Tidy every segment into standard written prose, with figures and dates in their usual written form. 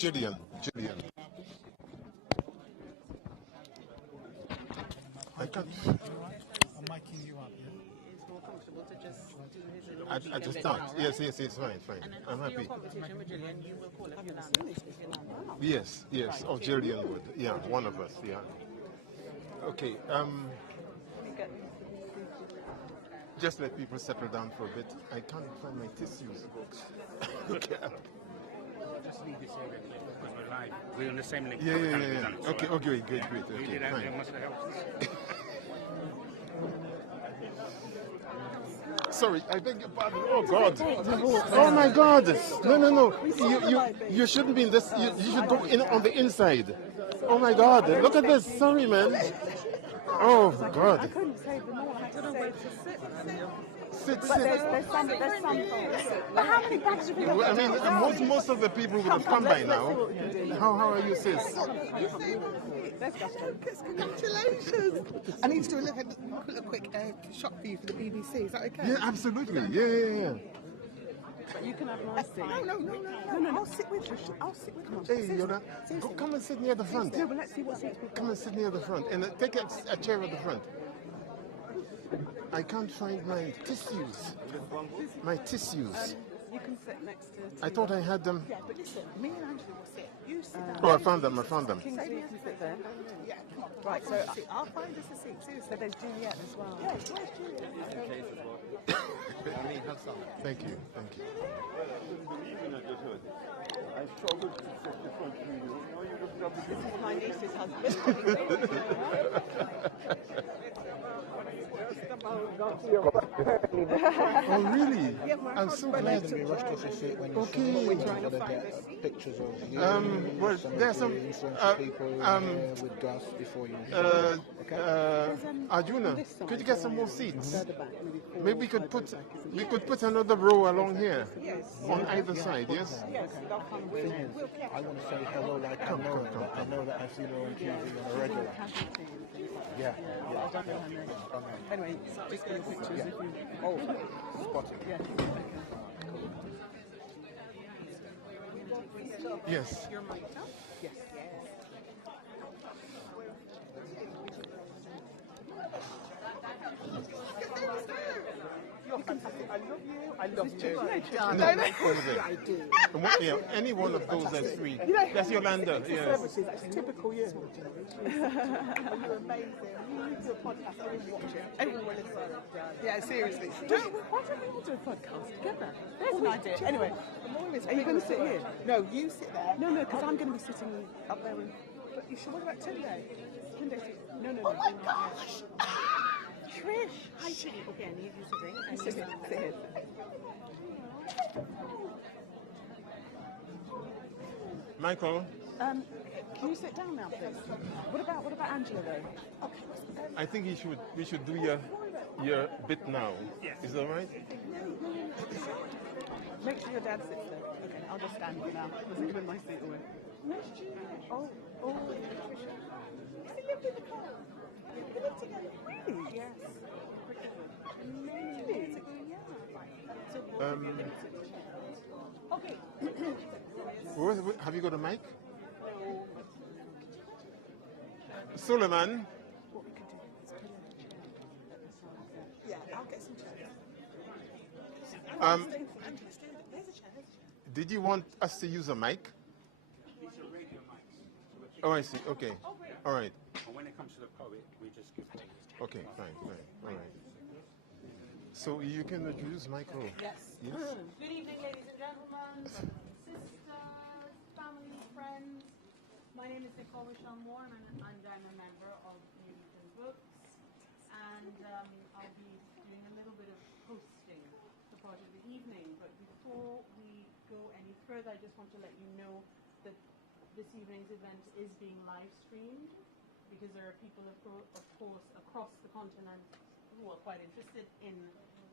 Gillian. I can't. I'm miking you up, yeah? It's more comfortable to just do his little I just start. Yes, fine. And then I'm after your happy. conversation with Gillian, you will call if you land. Yes. Oh, Gillian would. Yeah, one of us. Yeah. Okay. Just let people settle down for a bit. I can't find my tissues. Okay. Just leave this area because we're live. We're on the same link. Yeah. Okay. Great. We Okay, did that. fine. It must have helped. Sorry, I beg your pardon. Oh God! Oh my God! No! You shouldn't be in this. You should go in on the inside. Oh my God! Look at this. Sorry, man. Oh God! I couldn't save them all. I had to save to sit. Sit. But there's some. But how many bags have you got? I mean, most of the people would have come by now. How are you, sis? Congratulations! I need to do a quick shot for you for the BBC. Is that okay? Yeah, absolutely. Yeah. But you can have my seat. No. I'll sit with you. Come on. Hey, Yoda, come and sit near the front. Yeah, but let's see what seats we've got. Come and sit near the front and take a chair at the front. I can't find my tissues. You can sit next to. I thought I had them. Yeah, but listen, me and Angela will sit. You sit down. Oh, I found them. Kingsley, you can sit there. Yeah, come on. Right, so I'll find us a seat. Seriously. so there's Juliet as well. Yeah, where's Julia? Thank you. I struggled to set the front to you. No, you just got This is my niece's husband. Oh, really? I'm so glad. We rushed off your seat when you Okay. we're trying to get pictures of you. Well, there's some people with gas before you. Arjuna, could you get some more seats? Maybe we could put another row along here, on either side. Yes. Thing is, I want to say hello like I know that I've seen her on TV on a regular. Yeah. Anyway, just getting pictures if you. Oh, spotted. Yeah. Yes. Your mic up? Yes. I love you. I do. Yeah, any one of those that's three. That's Yolanda. Yes. That's typical you. You're amazing. You do a podcast, I will watch it. Everyone will listen. Yeah, seriously. Why don't we all do a podcast together? There's an idea. Anyway, are you going to sit here? No, you sit there. No, because I'm going to be sitting up there. But you should. What about Tunde? No. Oh my gosh! Trish. Hi, Chidi. Okay, I need you to ring. I Sit need here. Michael, Can you sit down now, please? What about Angela though? I think we should do your bit now. Is that right? Make sure your dad sits there. Okay, I'll just stand for now. Because I'm giving my seat away. Oh. They lived in the car. They lived together. Really? Yes. Many years ago, yeah. Okay. Have you got a mic? Suleiman, What we could do is put Yeah, I'll get some chairs. There's a chair. did you want us to use a mic? These are radio mics. Oh, I see. Okay. All right. And when it comes to the poet, we just give things. Okay, fine. All right. So you can introduce Michael. Yes. Yes. Good evening, ladies and gentlemen, brothers and sisters, family, friends. My name is Nicole Moore, and I'm a member of Brixton Books. And I'll be doing a little bit of hosting for part of the evening. But before we go any further, I just want to let you know that this evening's event is being live streamed, because there are people, of course, across the continent who are quite interested in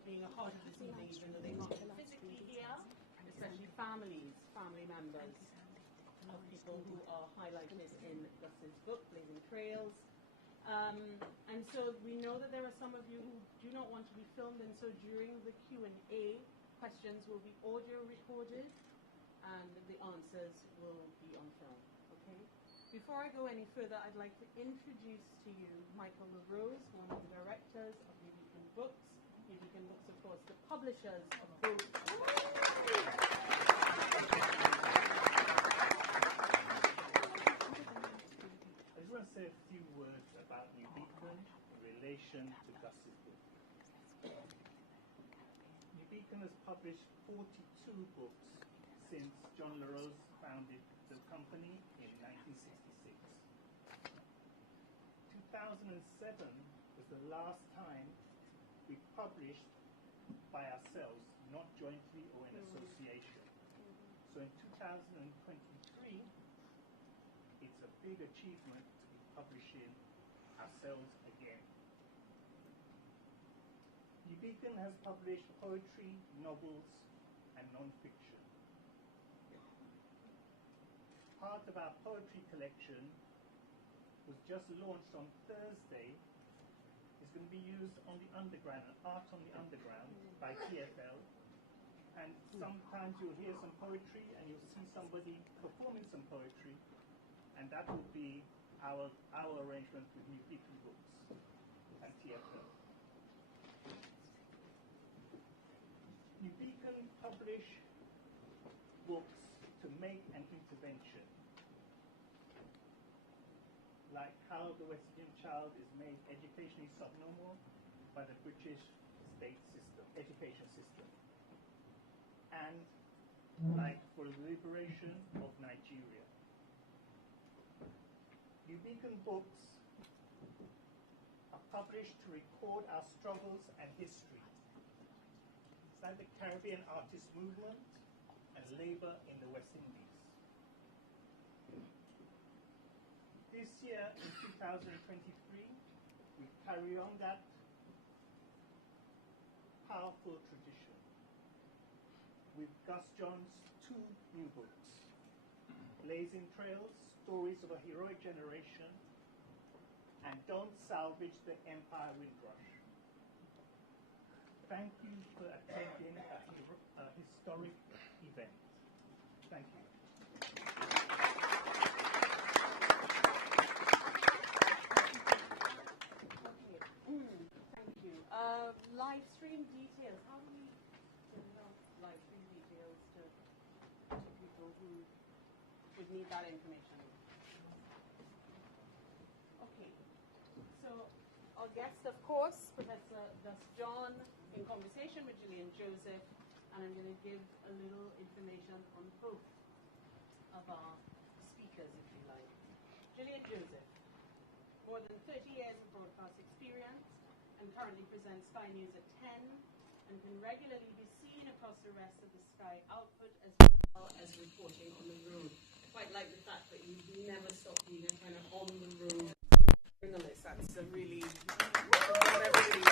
being a part of this evening, even though they can't be physically here, especially family members of people who are highlighted in Gus's book, Blazing Trails. And so we know that there are some of you who do not want to be filmed, and so during the Q&A, questions will be audio recorded, and the answers will be on film. Okay? Before I go any further, I'd like to introduce to you Michael LaRose, one of the directors of New Beacon Books. New Beacon Books, of course, the publishers of both. I just want to say a few words about New Beacon in relation to Gus's book. New Beacon has published 42 books since John LaRose founded the company in 1966. 2007 was the last time we published by ourselves, not jointly or in association. So in 2023, it's a big achievement to be publishing ourselves again. New Beacon has published poetry, novels, and non-fiction. Part of our poetry collection was just launched on Thursday. It's going to be used on the Underground, Art on the Underground by TFL. And sometimes you'll hear some poetry and you'll see somebody performing some poetry, and that will be our arrangement with New Beacon Books and TFL. New Beacon publish books to make an intervention, like how the West Indian child is made educationally subnormal by the British state system, education system, and like for the liberation of Nigeria. New Beacon Books are published to record our struggles and history. It's like the Caribbean artist movement and labor in the West Indies. This year, in 2023, we carry on that powerful tradition with Gus John's 2 new books, Blazing Trails, Stories of a Heroic Generation, and Don't Salvage the Empire Windrush. Thank you for attending a historic event. Thank you. Thank you. Live stream details. How do we send out live stream details to people who would need that information? Okay. So our guest, of course, Professor Gus John, in conversation with Gillian Joseph, and I'm going to give a little information on both of our speakers, if you like. Gillian Joseph, more than 30 years of broadcast experience, and currently presents Sky News at 10, and can regularly be seen across the rest of the Sky output as well as reporting on the road. I quite like the fact that you've never stopped being a kind of on the road journalist. That's a really not everybody.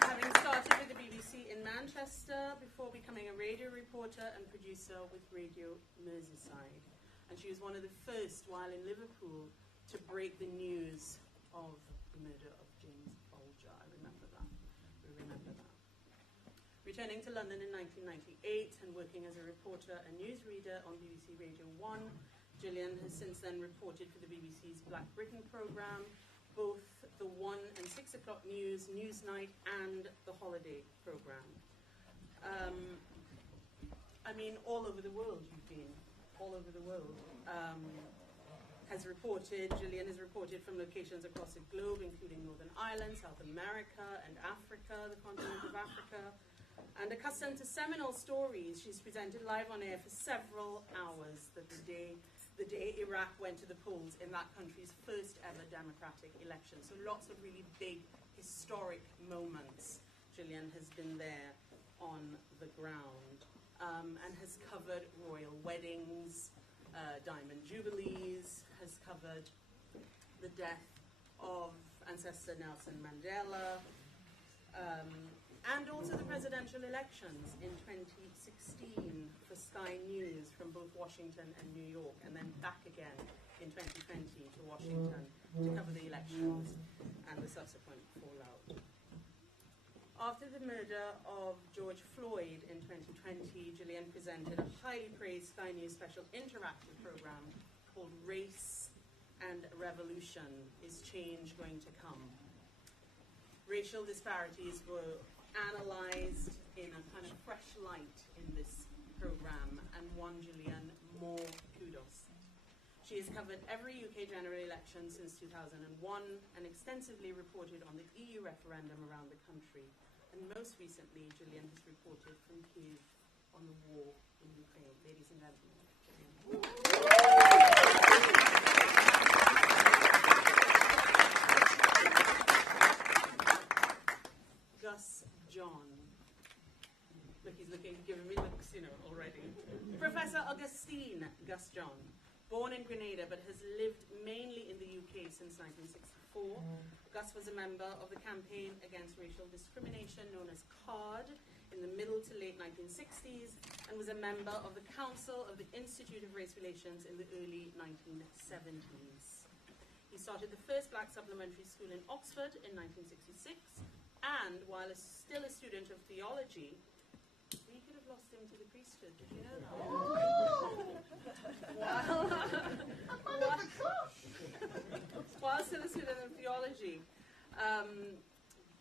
Having started with the BBC in Manchester before becoming a radio reporter and producer with Radio Merseyside. And she was one of the first, while in Liverpool, to break the news of the murder of James Bulger. I remember that. We remember that. Returning to London in 1998 and working as a reporter and newsreader on BBC Radio 1, Gillian has since then reported for the BBC's Black Britain programme, both the 1 and 6 o'clock news, Newsnight, and the holiday programme. I mean, all over the world you've been. All over the world. Gillian has reported from locations across the globe, including Northern Ireland, South America, and Africa, the continent of Africa. And accustomed to seminal stories, she's presented live on air for several hours the day Iraq went to the polls in that country's first ever democratic election. So lots of really big historic moments. Gillian has been there on the ground and has covered royal weddings, diamond jubilees, has covered the death of ancestor Nelson Mandela, and also the presidential elections in 2016 for Sky News from both Washington and New York, and then back again in 2020 to Washington to cover the elections and the subsequent fallout. After the murder of George Floyd in 2020, Gillian presented a highly praised Sky News special interactive program called Race and Revolution: Is Change Going to Come? Racial disparities were analysed in a kind of fresh light in this program and won Gillian more kudos. She has covered every UK general election since 2001 and extensively reported on the EU referendum around the country. And most recently, Gillian has reported from Kiev on the war in Ukraine. Ladies and gentlemen, Gillian. Gus John. Look, he's giving me looks, already. Professor Augustine Gus John. Born in Grenada but has lived mainly in the UK since 1964. Gus was a member of the campaign against racial discrimination known as CARD in the middle to late 1960s and was a member of the Council of the Institute of Race Relations in the early 1970s. He started the first black supplementary school in Oxford in 1966 and, while still a student of theology, we could have lost him to the priesthood. Did you know that? While still a student of theology,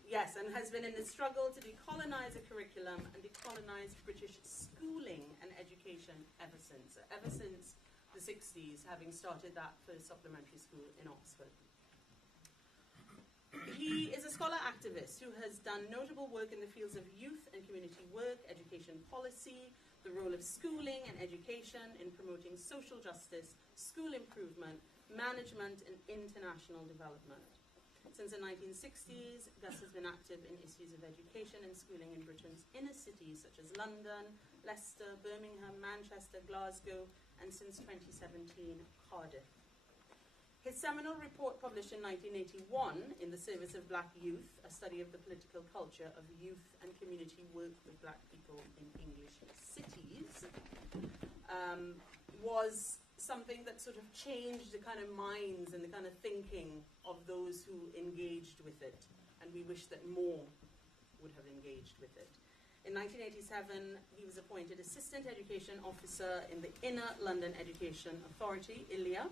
yes, and has been in the struggle to decolonize a curriculum and decolonize British schooling and education ever since the 60s, having started that first supplementary school in Oxford. He is a scholar activist who has done notable work in the fields of youth and community work, education policy, the role of schooling and education in promoting social justice, school improvement, management, and international development. Since the 1960s, Gus has been active in issues of education and schooling in Britain's inner cities such as London, Leicester, Birmingham, Manchester, Glasgow, and since 2017, Cardiff. His seminal report, published in 1981 in the Service of Black Youth, a study of the political culture of youth and community work with black people in English cities, was something that sort of changed the kind of minds and the kind of thinking of those who engaged with it. And we wish that more would have engaged with it. In 1987, he was appointed Assistant Education Officer in the Inner London Education Authority, ILEA,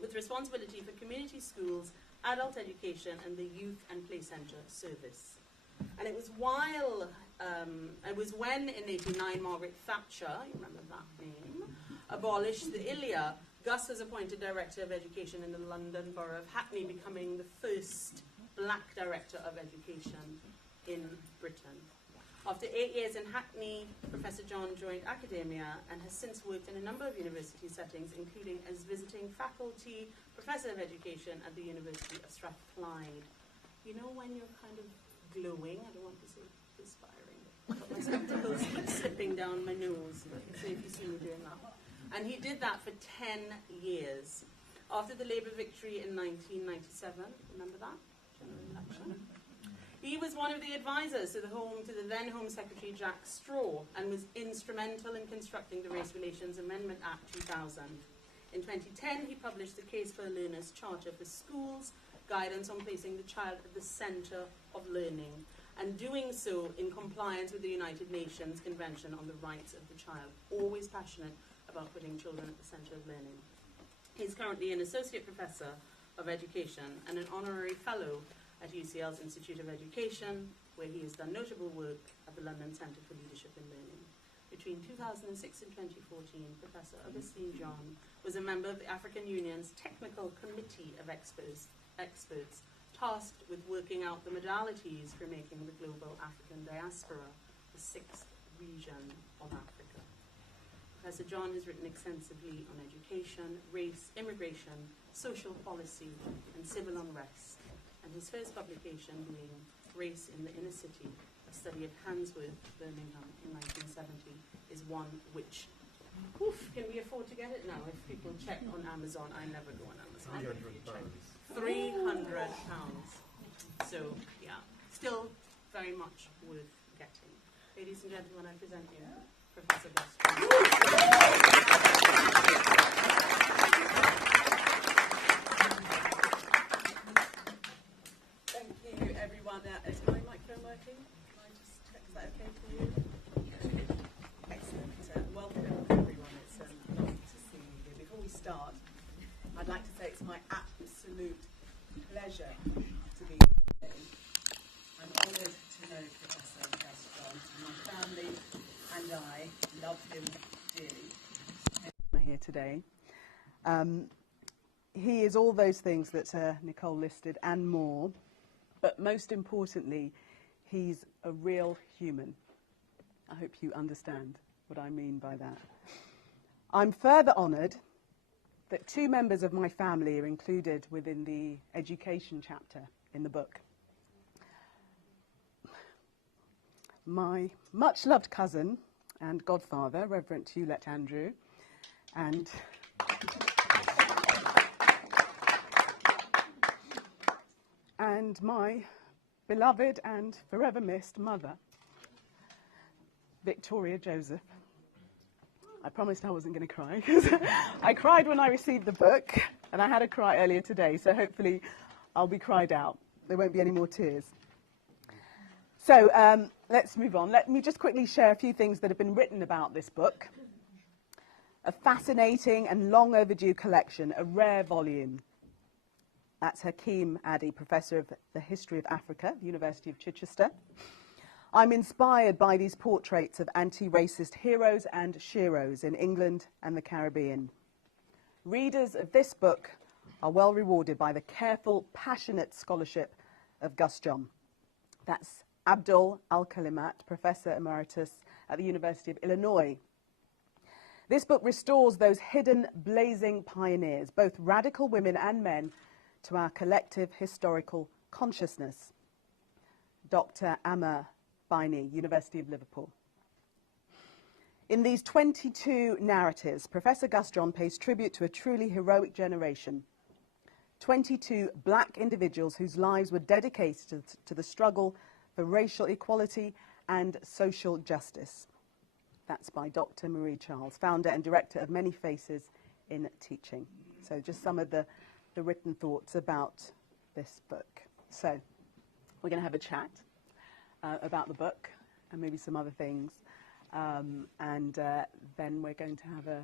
with responsibility for community schools, adult education, and the Youth and Play Centre service. And it was when in 1989 Margaret Thatcher, you remember that name, abolished the ILEA, Gus was appointed Director of Education in the London Borough of Hackney, becoming the first black Director of Education in Britain. After 8 years in Hackney, Professor John joined academia and has since worked in a number of university settings, including as visiting faculty, Professor of Education at the University of Strathclyde. You know when you're kind of glowing? I don't want to say perspiring, but my spectacles keep slipping down my nose, so if you see me doing that. And he did that for 10 years. After the Labour victory in 1997, remember that? General election? He was one of the advisors to the then Home Secretary Jack Straw and was instrumental in constructing the Race Relations Amendment Act 2000. In 2010, he published the Case for a Learner's Charter for Schools, guidance on placing the child at the centre of learning, and doing so in compliance with the United Nations Convention on the Rights of the Child, always passionate about putting children at the centre of learning. He's currently an Associate Professor of Education and an Honorary Fellow at UCL's Institute of Education, where he has done notable work at the London Centre for Leadership and Learning. Between 2006 and 2014, Professor Augustine John was a member of the African Union's Technical Committee of experts tasked with working out the modalities for making the global African diaspora the 6th region of Africa. Professor John has written extensively on education, race, immigration, social policy, and civil unrest, and his first publication being Race in the Inner City, a study of Handsworth, Birmingham in 1970, is one which, can we afford to get it now? If people check on Amazon, I never go on Amazon. £300. So, yeah, still very much worth getting. Ladies and gentlemen, I present you Professor Gus. Thank you, everyone. Is my microphone working? start, I'd like to say it's my absolute pleasure to be here today. I'm honoured to know Professor Gaston. My family and I love him dearly. I'm here today. He is all those things that Nicole listed and more, but most importantly, he's a real human. I hope you understand what I mean by that. I'm further honoured that 2 members of my family are included within the education chapter in the book. My much-loved cousin and godfather, Reverend Hewlett Andrew, and my beloved and forever missed mother, Victoria Joseph. I promised I wasn't going to cry, because I cried when I received the book, and I had a cry earlier today, so hopefully I'll be cried out. There won't be any more tears. So let's move on. Let me just quickly share a few things that have been written about this book. A fascinating and long overdue collection, a rare volume. That's Hakeem Addy, Professor of the History of Africa, University of Chichester. I'm inspired by these portraits of anti-racist heroes and sheroes in England and the Caribbean. Readers of this book are well rewarded by the careful, passionate scholarship of Gus John. That's Abdul Al-Kalimat, Professor Emeritus at the University of Illinois. This book restores those hidden, blazing pioneers, both radical women and men, to our collective historical consciousness. Dr. Amma Baini, University of Liverpool. In these 22 narratives, Professor Gus John pays tribute to a truly heroic generation. 22 black individuals whose lives were dedicated to the struggle for racial equality and social justice. That's by Dr. Marie Charles, founder and director of Many Faces in Teaching. So just some of the written thoughts about this book. So we're going to have a chat about the book and maybe some other things. And then we're going to have a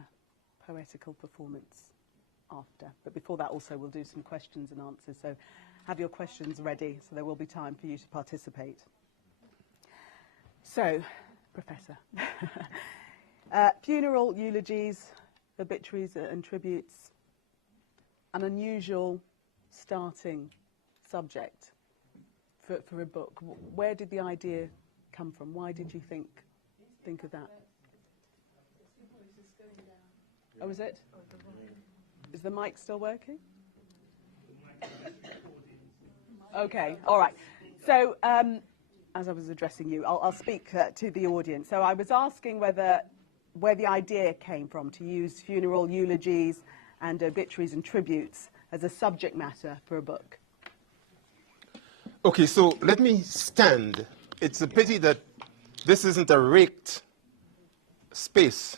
poetical performance after. But before that also we'll do some questions and answers. So have your questions ready, so there will be time for you to participate. So, Professor, funeral eulogies, obituaries and tributes, an unusual starting subject for a book. Where did the idea come from? Why did you think of that? Oh, is it? Is the mic still working? Okay, all right. So, as I was addressing you, I'll speak to the audience. So I was asking where the idea came from to use funeral eulogies and obituaries and tributes as a subject matter for a book. Okay, so let me stand. It's a pity that this isn't a raked space,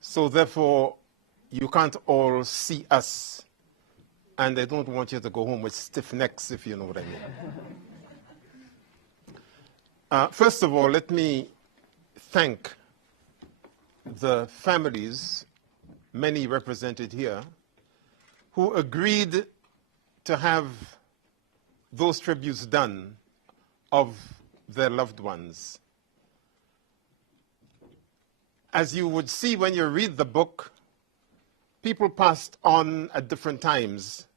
so therefore you can't all see us. And I don't want you to go home with stiff necks, if you know what I mean. First of all, let me thank the families, many represented here, who agreed to have those tributes done of their loved ones. As you would see when you read the book, people passed on at different times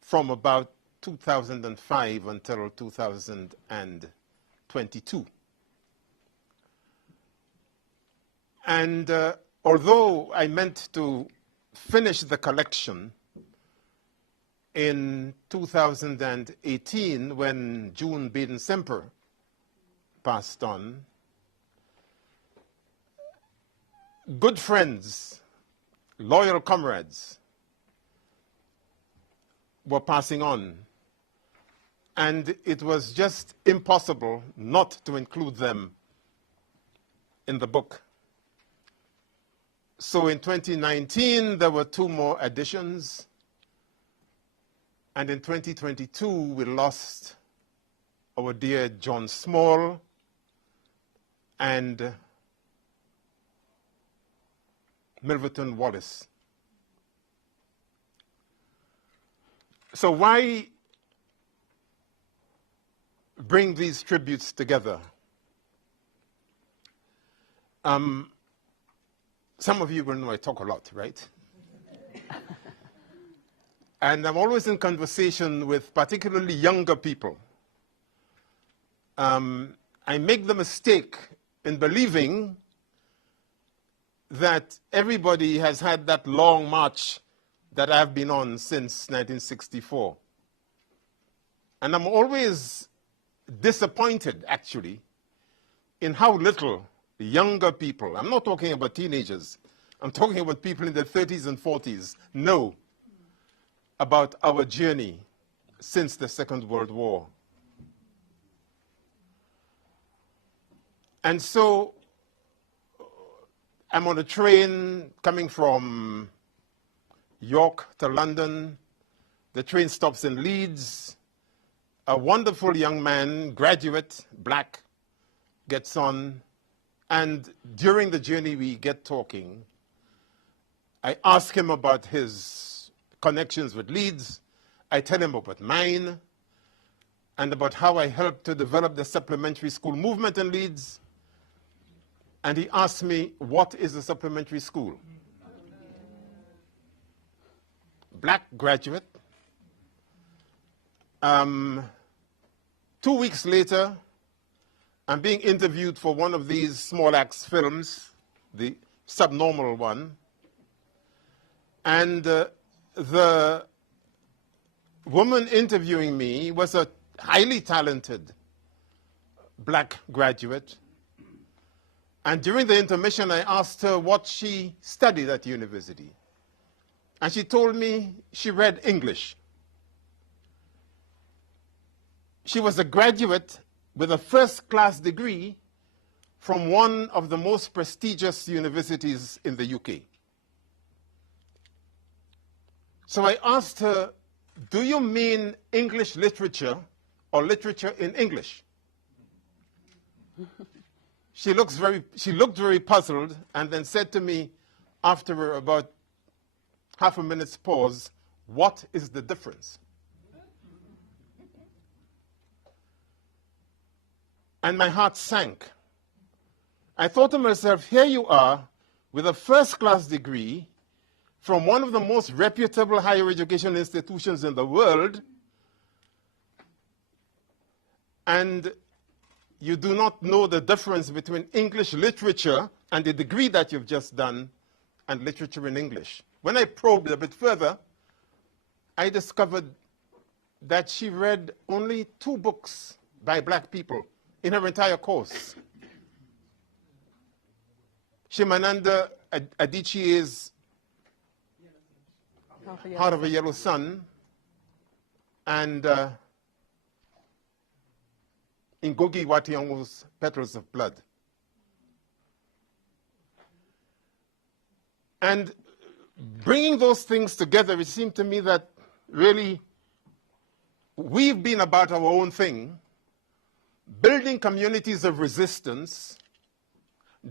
from about 2005 until 2022. And although I meant to finish the collection in 2018 when June Baden-Semper passed on, good friends, loyal comrades were passing on, and it was just impossible not to include them in the book. So in 2019, there were 2 more additions, and in 2022, we lost our dear John Small and Milverton Wallace. So why bring these tributes together? Some of you will know I talk a lot, right? And I'm always in conversation with particularly younger people. I make the mistake in believing that everybody has had that long march that I've been on since 1964. And I'm always disappointed, actually, in how little younger people, I'm not talking about teenagers, I'm talking about people in their 30s and 40s, know about our journey since the Second World War. And so I'm on a train coming from York to London. The train stops in Leeds. A wonderful young man, graduate, black, gets on. And during the journey, we get talking. I ask him about his connections with Leeds. I tell him about mine and about how I helped to develop the supplementary school movement in Leeds. And he asked me, what is a supplementary school? Black graduate. 2 weeks later, I'm being interviewed for one of these small acts films, the subnormal one. And the woman interviewing me was a highly talented black graduate. And during the intermission, I asked her what she studied at university. And she told me she read English. She was a graduate with a first-class degree from one of the most prestigious universities in the UK. So I asked her, do you mean English literature or literature in English? She looked very puzzled and then said to me after about half a minute's pause, what is the difference? And my heart sank. I thought to myself, here you are with a first-class degree from one of the most reputable higher education institutions in the world, and you do not know the difference between English literature and the degree that you've just done and literature in English. When I probed a bit further, I discovered that she read only 2 books by black people in her entire course. Shimananda Adichie's Heart of a Yellow Sun and Ngugi wa Thiong'o's Petals of Blood. And bringing those things together, it seemed to me that really we've been about our own thing, building communities of resistance,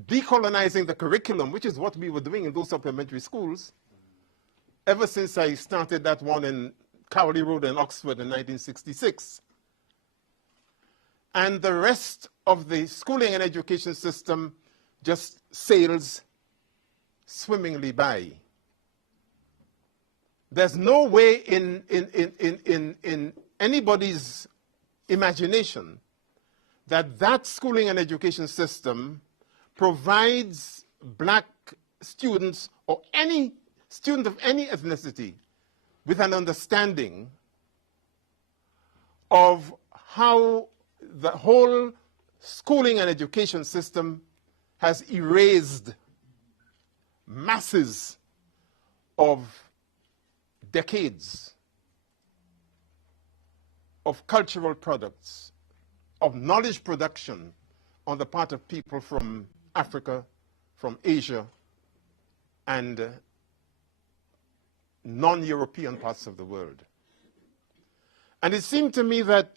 decolonizing the curriculum, which is what we were doing in those supplementary schools, ever since I started that one in Cowley Road in Oxford in 1966. And the rest of the schooling and education system just sails swimmingly by. There's no way in anybody's imagination that schooling and education system provides black students or any student of any ethnicity with an understanding of how the whole schooling and education system has erased masses of decades of cultural products, of knowledge production on the part of people from Africa, from Asia, and non-European parts of the world. And it seemed to me that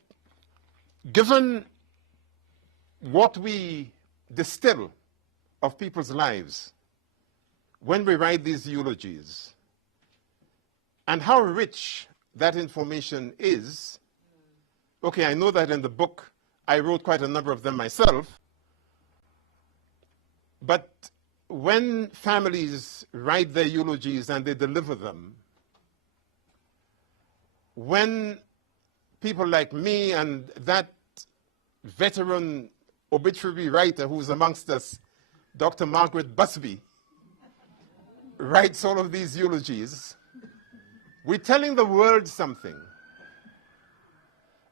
given what we distill of people's lives when we write these eulogies, and how rich that information is. Okay, I know that in the book, I wrote quite a number of them myself. But when families write their eulogies and they deliver them, when people like me and that veteran obituary writer who's amongst us, Dr. Margaret Busby, writes all of these eulogies, we're telling the world something.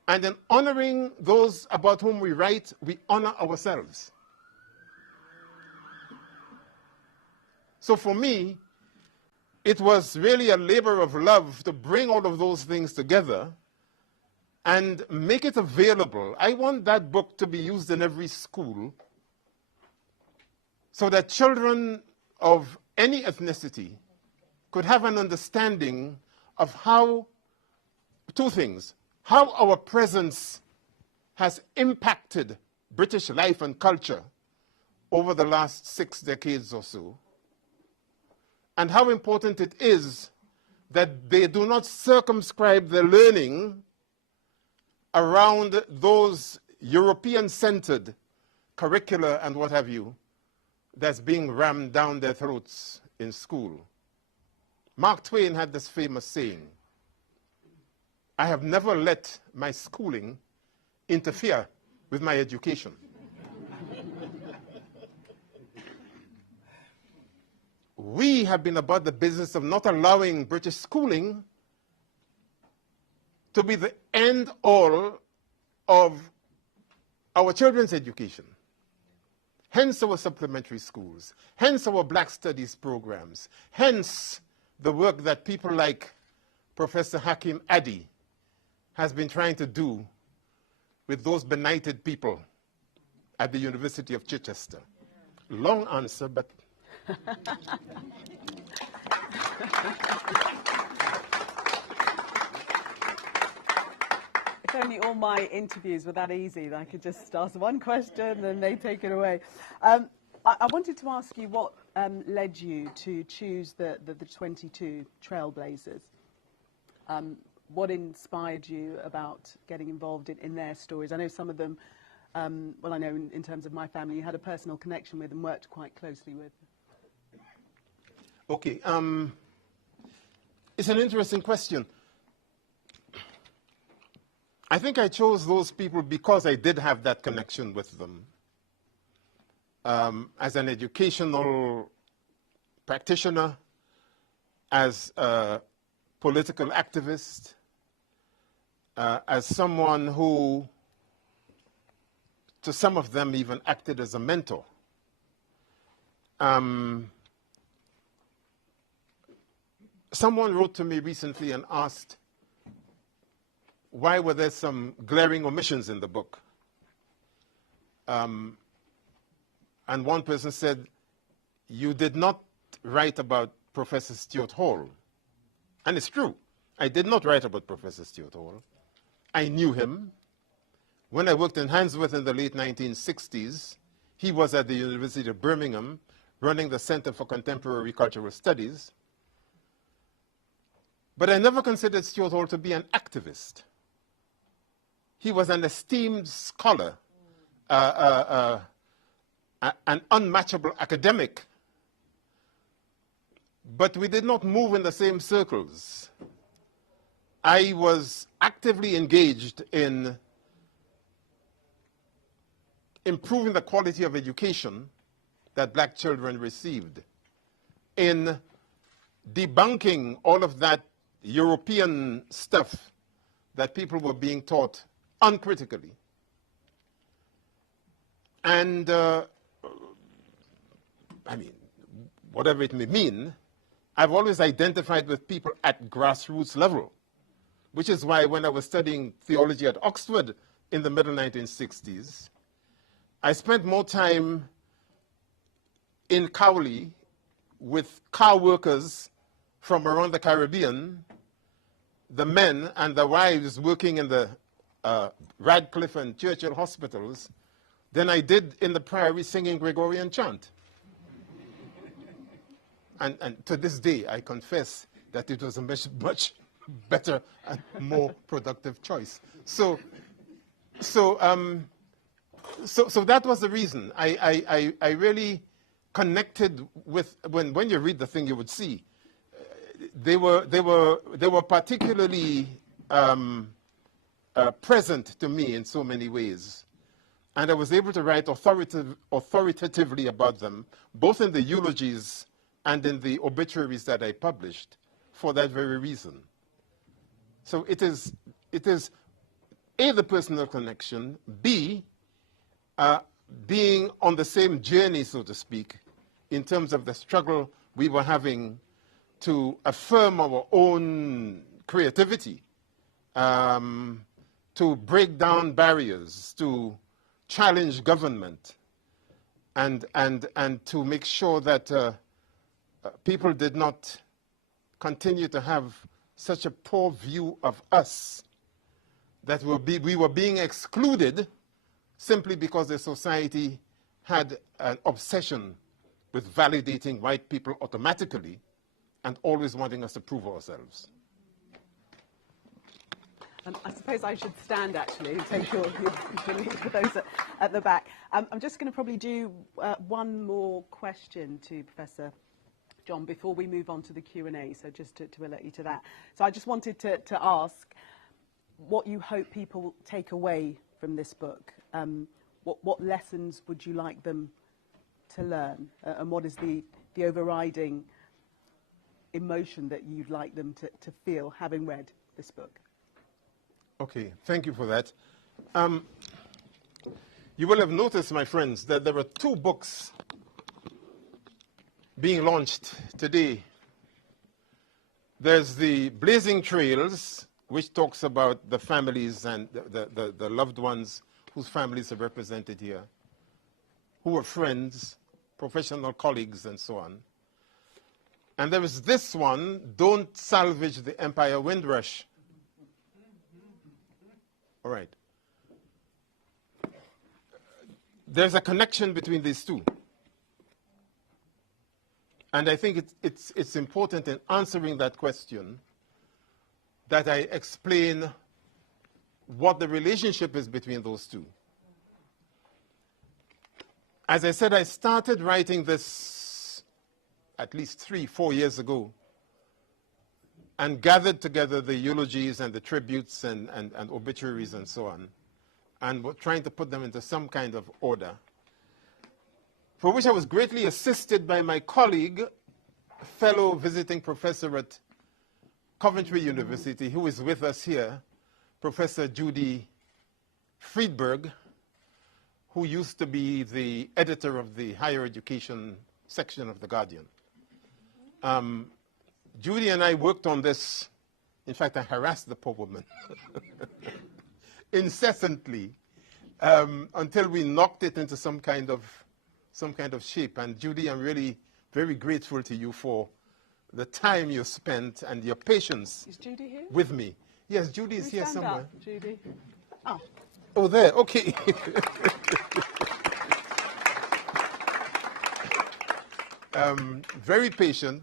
And in honoring those about whom we write, we honor ourselves. So for me, it was really a labor of love to bring all of those things together and make it available. I want that book to be used in every school so that children of any ethnicity could have an understanding of how, two things, how our presence has impacted British life and culture over the last 6 decades or so, and how important it is that they do not circumscribe their learning around those European-centered curricula and what have you that's being rammed down their throats in school. Mark Twain had this famous saying, I have never let my schooling interfere with my education. We have been about the business of not allowing British schooling to be the end all of our children's education. Hence our supplementary schools, hence our Black Studies programs, hence the work that people like Professor Hakim Addy has been trying to do with those benighted people at the University of Chichester. Long answer, but... If only all my interviews were that easy, that I could just ask one question and they take it away. I wanted to ask you what led you to choose the 22 trailblazers. What inspired you about getting involved in their stories? I know some of them, well, I know in terms of my family, you had a personal connection with and worked quite closely with. Okay, it's an interesting question. I think I chose those people because I did have that connection with them. As an educational practitioner, as a political activist, as someone who, to some of them, even acted as a mentor. Someone wrote to me recently and asked, why were there some glaring omissions in the book? And one person said, you did not write about Professor Stuart Hall. And it's true. I did not write about Professor Stuart Hall. I knew him. When I worked in Handsworth in the late 1960s, he was at the University of Birmingham running the Center for Contemporary Cultural Studies. But I never considered Stuart Hall to be an activist. He was an esteemed scholar, an unmatchable academic. But we did not move in the same circles. I was actively engaged in improving the quality of education that black children received, in debunking all of that European stuff that people were being taught uncritically. And, I mean, whatever it may mean, I've always identified with people at grassroots level, which is why when I was studying theology at Oxford in the middle 1960s, I spent more time in Cowley with car workers from around the Caribbean, the men and the wives working in the Radcliffe and Churchill hospitals, than I did in the priory singing Gregorian chant. And to this day, I confess that it was a much better and more productive choice. So that was the reason. I really connected with, when you read the thing, you would see they were particularly present to me in so many ways. And I was able to write authoritatively about them, both in the eulogies and in the obituaries that I published, for that very reason. So it is A, the personal connection, B, being on the same journey, so to speak, in terms of the struggle we were having to affirm our own creativity, to break down barriers, to challenge government, and to make sure that people did not continue to have such a poor view of us, that we were being excluded simply because the society had an obsession with validating white people automatically and always wanting us to prove ourselves. I suppose I should stand, actually, and take your lead for those at the back. I'm just going to probably do one more question to Professor John before we move on to the Q&A, so just to alert you to that. So I just wanted to ask what you hope people take away from this book. What lessons would you like them to learn? And what is the overriding emotion that you'd like them to feel having read this book? Okay, thank you for that. You will have noticed, my friends, that there are 2 books being launched today. There's the Blazing Trails, which talks about the families and the loved ones whose families are represented here, who are friends, professional colleagues, and so on. And there is this one, Don't Salvage the Empire Windrush. All right. There's a connection between these 2. And I think it's important in answering that question that I explain what the relationship is between those 2. As I said, I started writing this at least 3-4 years ago and gathered together the eulogies and the tributes and obituaries and so on, and were trying to put them into some kind of order, for which I was greatly assisted by my colleague, fellow visiting professor at Coventry University, who is with us here, Professor Judy Friedberg, who used to be the editor of the higher education section of The Guardian. Judy and I worked on this. In fact, I harassed the poor woman incessantly until we knocked it into some kind of shape. And Judy, I'm really very grateful to you for the time you spent and your patience with me. Yes, Judy is here somewhere. Up, Judy. Oh, there. Okay. Very patient,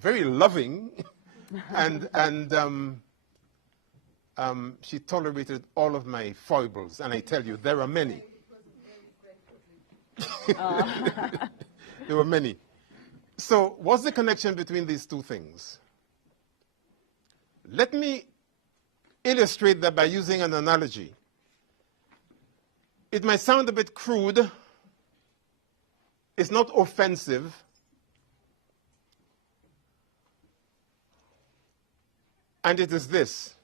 very loving, and she tolerated all of my foibles. And I tell you, there are many. There were many. So what's the connection between these 2 things? Let me illustrate that by using an analogy. It might sound a bit crude. It's not offensive. And it is this.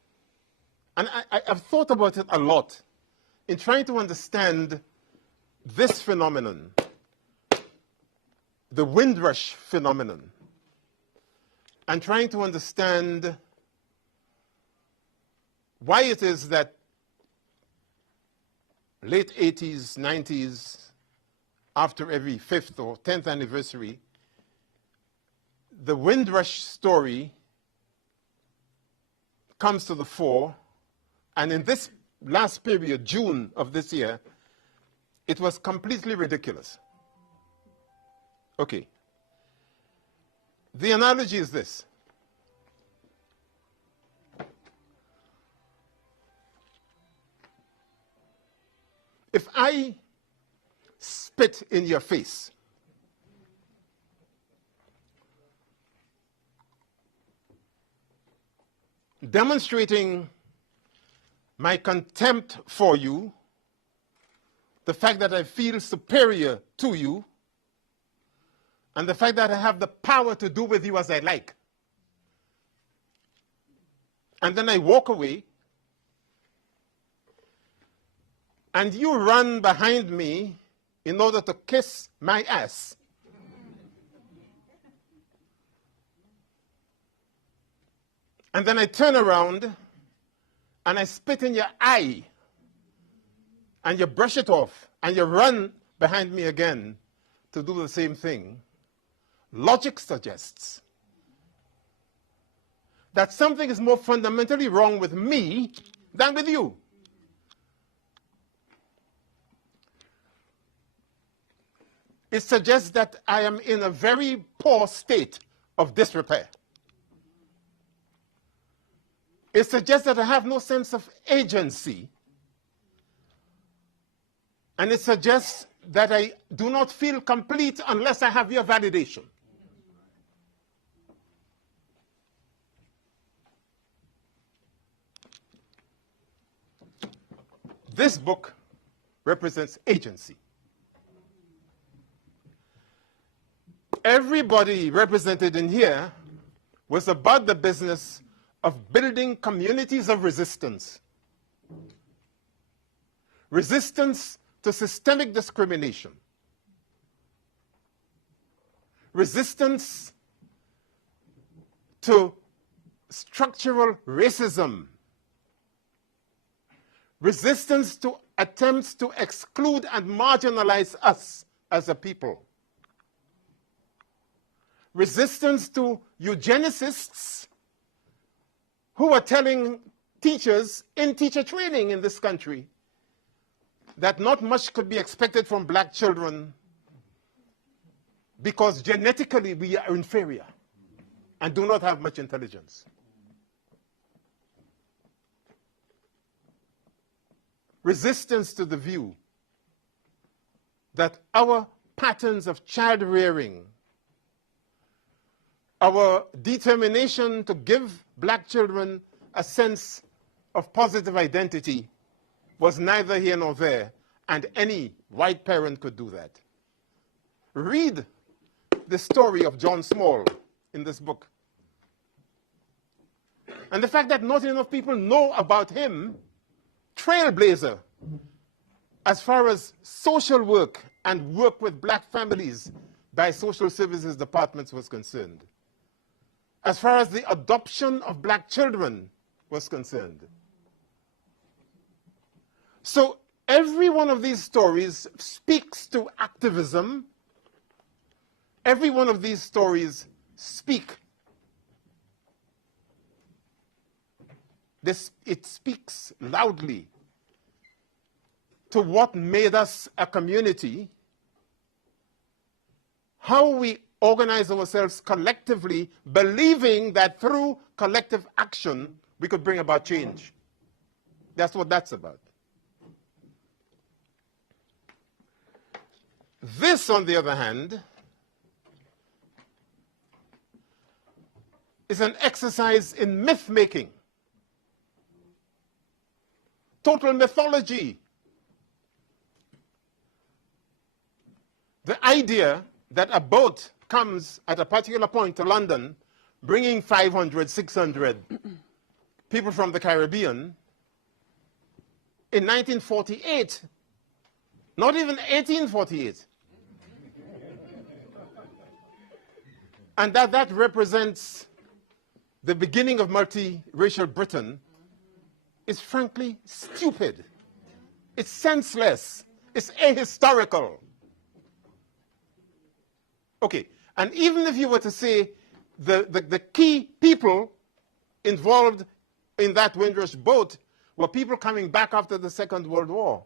And I've thought about it a lot in trying to understand this phenomenon, the Windrush phenomenon, and trying to understand why it is that late 80s, 90s, after every 5th or 10th anniversary, the Windrush story comes to the fore, and in this last period, June of this year, it was completely ridiculous. Okay. The analogy is this. If I spit in your face, demonstrating my contempt for you, the fact that I feel superior to you, and the fact that I have the power to do with you as I like. And then I walk away, and you run behind me in order to kiss my ass. And then I turn around and I spit in your eye, and you brush it off, and you run behind me again to do the same thing. Logic suggests that something is more fundamentally wrong with me than with you. It suggests that I am in a very poor state of disrepair. It suggests that I have no sense of agency. And it suggests that I do not feel complete unless I have your validation. This book represents agency. Everybody represented in here was about the business of building communities of resistance. Resistance to systemic discrimination. Resistance to structural racism. Resistance to attempts to exclude and marginalize us as a people. Resistance to eugenicists who are telling teachers in teacher training in this country that not much could be expected from black children because genetically we are inferior and do not have much intelligence. Resistance to the view that our patterns of child rearing, our determination to give black children a sense of positive identity was neither here nor there, and any white parent could do that. Read the story of John Small in this book. And the fact that not enough people know about him, trailblazer, as far as social work and work with black families by social services departments was concerned, as far as the adoption of black children was concerned. So every one of these stories speaks to activism. Every one of these stories speak. It speaks loudly to what made us a community, how we organize ourselves collectively, believing that through collective action we could bring about change. That's what that's about. This, on the other hand, is an exercise in myth-making. Total mythology. The idea that a boat comes at a particular point to London, bringing 500, 600 people from the Caribbean, in 1948, not even 1848, and that represents the beginning of multiracial Britain, is frankly stupid. It's senseless. It's ahistorical. Okay, and even if you were to say the key people involved in that Windrush boat were people coming back after the Second World War,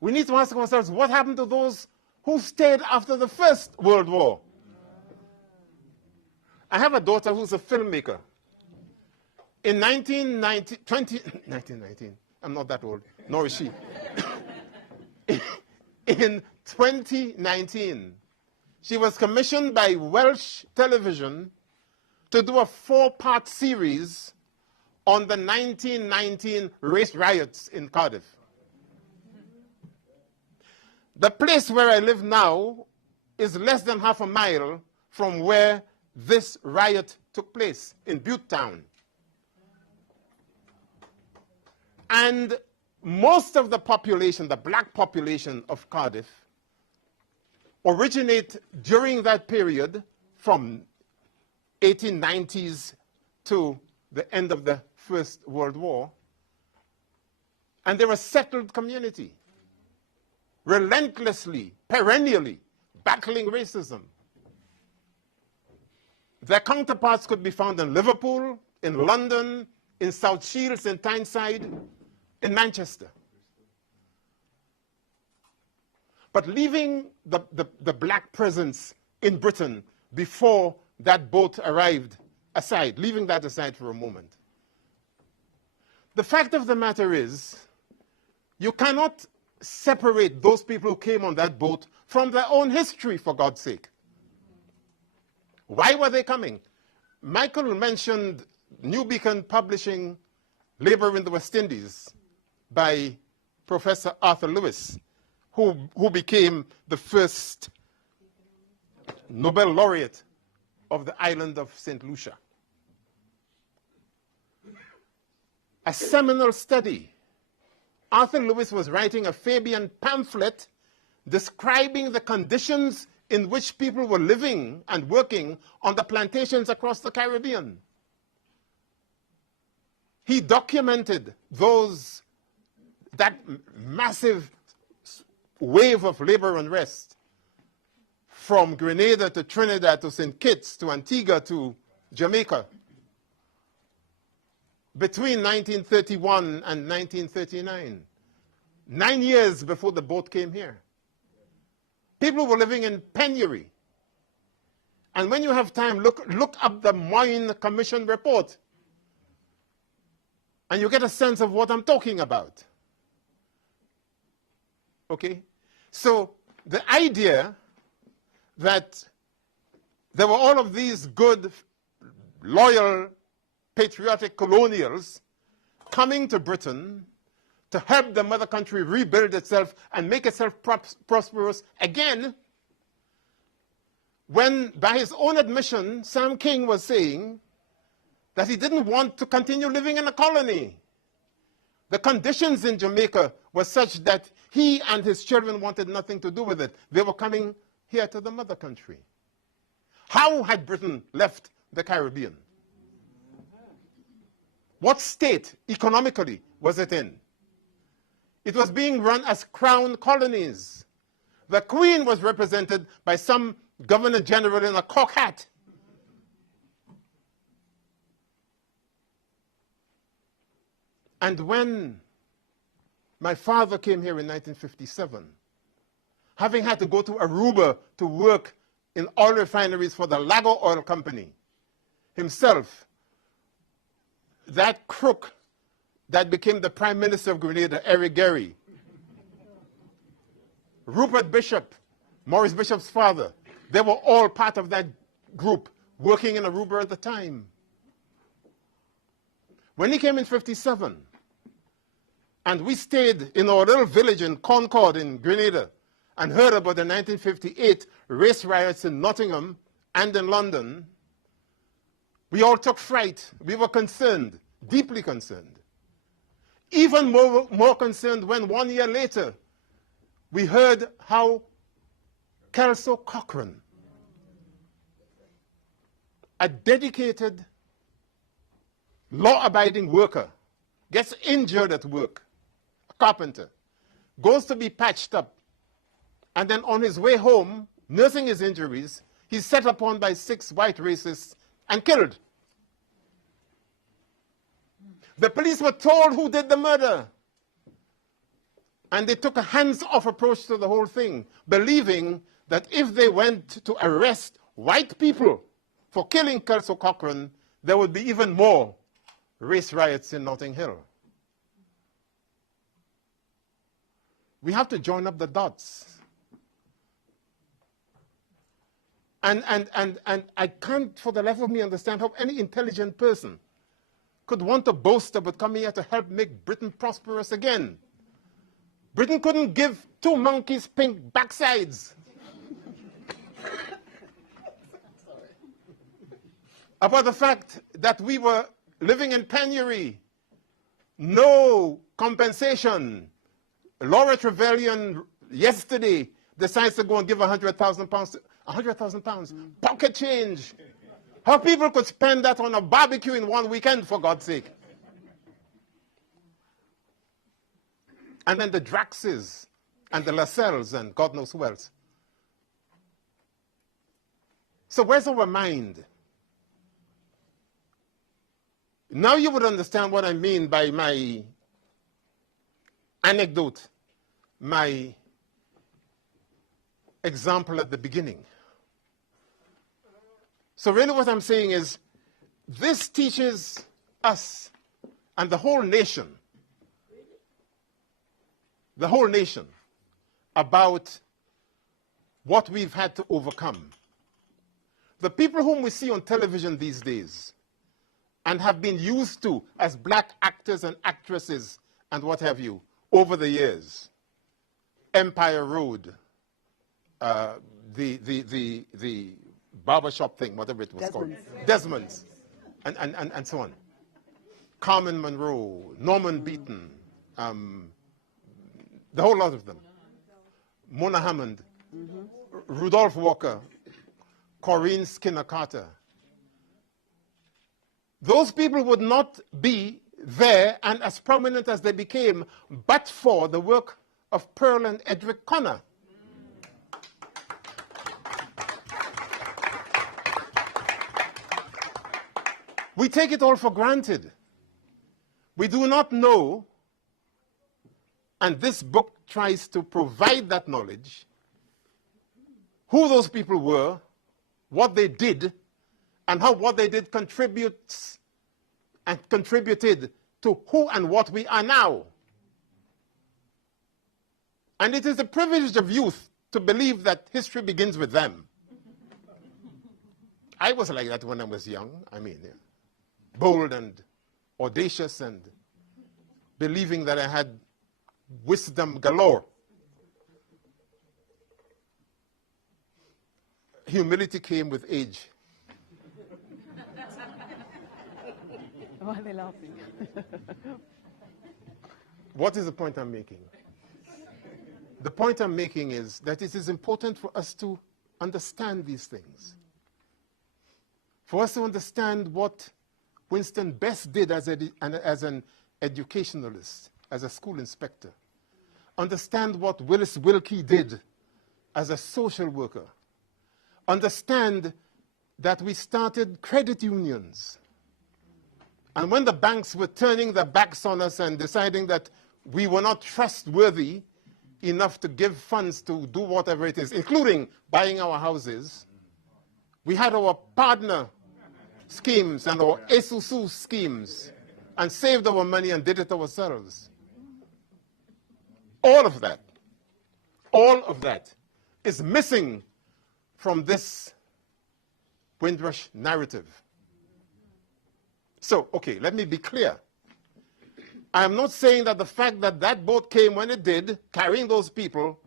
we need to ask ourselves, what happened to those who stayed after the First World War? I have a daughter who's a filmmaker. In 1919, I'm not that old, nor is she. in 2019. She was commissioned by Welsh television to do a 4-part series on the 1919 race riots in Cardiff. The place where I live now is less than half a mile from where this riot took place, in Butte Town. And most of the population, the black population of Cardiff, originate during that period from 1890s to the end of the First World War. And they're a settled community, relentlessly, perennially battling racism. Their counterparts could be found in Liverpool, in London, in South Shields, in Tyneside, in Manchester. But leaving the black presence in Britain before that boat arrived aside, leaving that aside for a moment, the fact of the matter is, you cannot separate those people who came on that boat from their own history, for God's sake. Why were they coming? Michael mentioned New Beacon publishing Labor in the West Indies by Professor Arthur Lewis, who became the first Nobel laureate of the island of St. Lucia. A seminal study. Arthur Lewis was writing a Fabian pamphlet describing the conditions in which people were living and working on the plantations across the Caribbean. He documented that massive wave of labor unrest from Grenada to Trinidad to St. Kitts to Antigua to Jamaica between 1931 and 1939, 9 years before the boat came here. People were living in penury. And when you have time, look up the Moyne Commission report, and you get a sense of what I'm talking about. Okay? So the idea that there were all of these good, loyal, patriotic colonials coming to Britain to help the mother country rebuild itself and make itself prosperous again, when, by his own admission, Sam King was saying that he didn't want to continue living in a colony. The conditions in Jamaica were such that he and his children wanted nothing to do with it. They were coming here to the mother country. How had Britain left the Caribbean? What state, economically, was it in? It was being run as crown colonies. The Queen was represented by some Governor General in a cocked hat. And when my father came here in 1957, having had to go to Aruba to work in oil refineries for the Lago Oil Company himself, that crook that became the Prime Minister of Grenada, Eric Gary, Rupert Bishop, Maurice Bishop's father, they were all part of that group working in Aruba at the time. When he came in 57, and we stayed in our little village in Concord in Grenada and heard about the 1958 race riots in Nottingham and in London, we all took fright. We were concerned, deeply concerned. Even more concerned when 1 year later we heard how Kelso Cochran, a dedicated, law-abiding worker, gets injured at work, a carpenter, goes to be patched up, and then on his way home, nursing his injuries, he's set upon by 6 white racists and killed. The police were told who did the murder. And they took a hands-off approach to the whole thing, believing that if they went to arrest white people for killing Kelso Cochran, there would be even more race riots in Notting Hill. We have to join up the dots. And I can't for the life of me understand how any intelligent person could want to boast about coming here to help make Britain prosperous again. Britain couldn't give two monkeys pink backsides. About the fact that we were living in penury, no compensation. Laura Trevelyan yesterday decides to go and give £100,000. £100,000, pocket change. How people could spend that on a barbecue in one weekend, for God's sake. And then the Draxes and the Lascelles and God knows who else. So where's our mind? Now you would understand what I mean by my anecdote, my example at the beginning. So really what I'm saying is, this teaches us and the whole nation about what we've had to overcome. The people whom we see on television these days and have been used to as black actors and actresses and what have you over the years, Empire Road, the barbershop thing, whatever it was called, Desmond's, and so on. Carmen Monroe, Norman Beaton, the whole lot of them. Mona Hammond, Rudolph Walker, Corinne Skinner Carter. Those people would not be there and as prominent as they became but for the work of Pearl and Edric Connor. We take it all for granted. We do not know, and this book tries to provide that knowledge, who those people were, what they did, and how what they did contributes and contributed to who and what we are now. And it is the privilege of youth to believe that history begins with them. I was like that when I was young. I mean, bold and audacious and believing that I had wisdom galore. Humility came with age. Why are they laughing? What is the point I'm making? The point I'm making is that it is important for us to understand these things. For us to understand what Winston Best did as an educationalist, as a school inspector. Understand what Willis Wilkie did as a social worker. Understand that we started credit unions. And when the banks were turning their backs on us and deciding that we were not trustworthy enough to give funds to do whatever it is, including buying our houses, we had our partner schemes and our Esusu schemes and saved our money and did it ourselves. All of that is missing from this Windrush narrative. So, okay, let me be clear. I am not saying that the fact that that boat came when it did, carrying those people,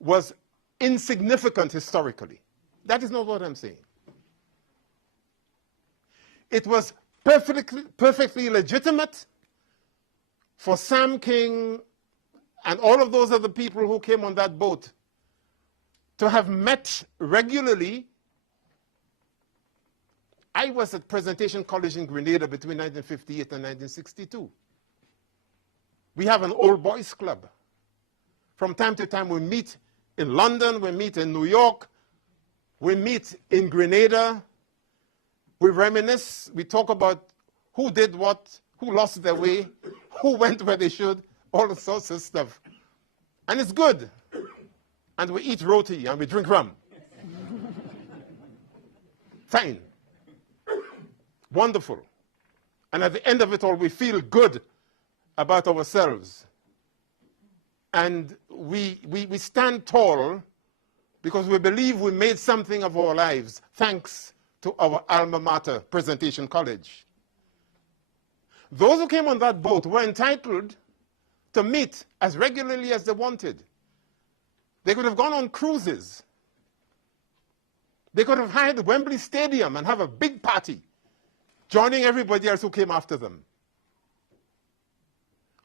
was insignificant historically. That is not what I'm saying. It was perfectly legitimate for Sam King and all of those other people who came on that boat to have met regularly. I was at Presentation College in Grenada between 1958 and 1962. We have an old boys club. From time to time we meet in London, we meet in New York, we meet in Grenada, we reminisce, we talk about who did what, who lost their way, who went where they should, all sorts of stuff. And it's good. And we eat roti and we drink rum. Fine. Wonderful. And at the end of it all, we feel good about ourselves. And we stand tall because we believe we made something of our lives thanks to our alma mater, Presentation College. Those who came on that boat were entitled to meet as regularly as they wanted. They could have gone on cruises. They could have hired Wembley Stadium and have a big party, joining everybody else who came after them.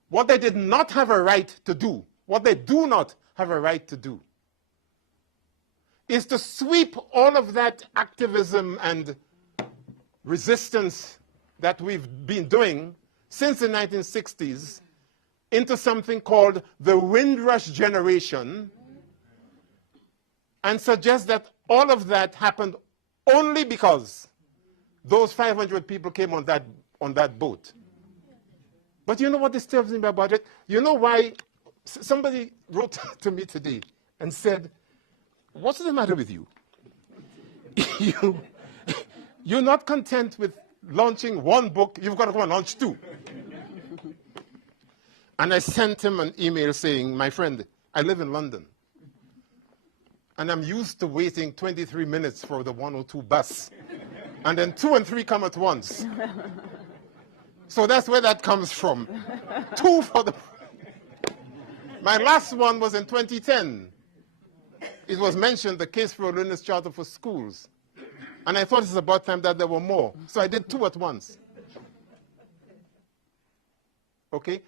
What they did not have a right to do, what they do not have a right to do, is to sweep all of that activism and resistance that we've been doing since the 1960s into something called the Windrush generation and suggest that all of that happened only because those 500 people came on that boat. But you know what disturbs me about it? You know why? Somebody wrote to me today and said, what's the matter with you? You're not content with launching one book, you've got to go and launch two. And I sent him an email saying, my friend, I live in London. And I'm used to waiting 23 minutes for the 102 bus. And then 2 and 3 come at once. So that's where that comes from. 2 for the... My last one was in 2010. It was mentioned, the case for a Luna's Charter for Schools. And I thought it's about time that there were more. So I did 2 at once. Okay?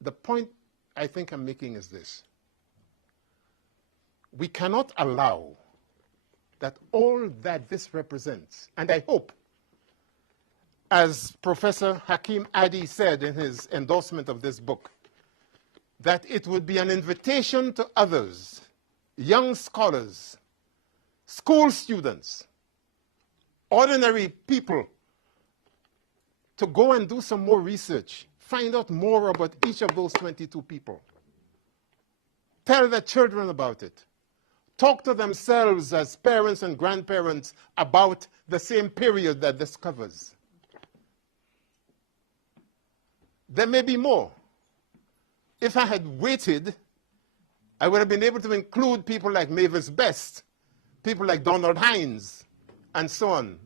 The point I think I'm making is this. We cannot allow that all that this represents, and I hope, as Professor Hakim Adi said in his endorsement of this book, that it would be an invitation to others, young scholars, school students, ordinary people, to go and do some more research, find out more about each of those 22 people. Tell their children about it. Talk to themselves as parents and grandparents about the same period that this covers. There may be more. If I had waited, I would have been able to include people like Mavis Best, people like Donald Hines, and so on.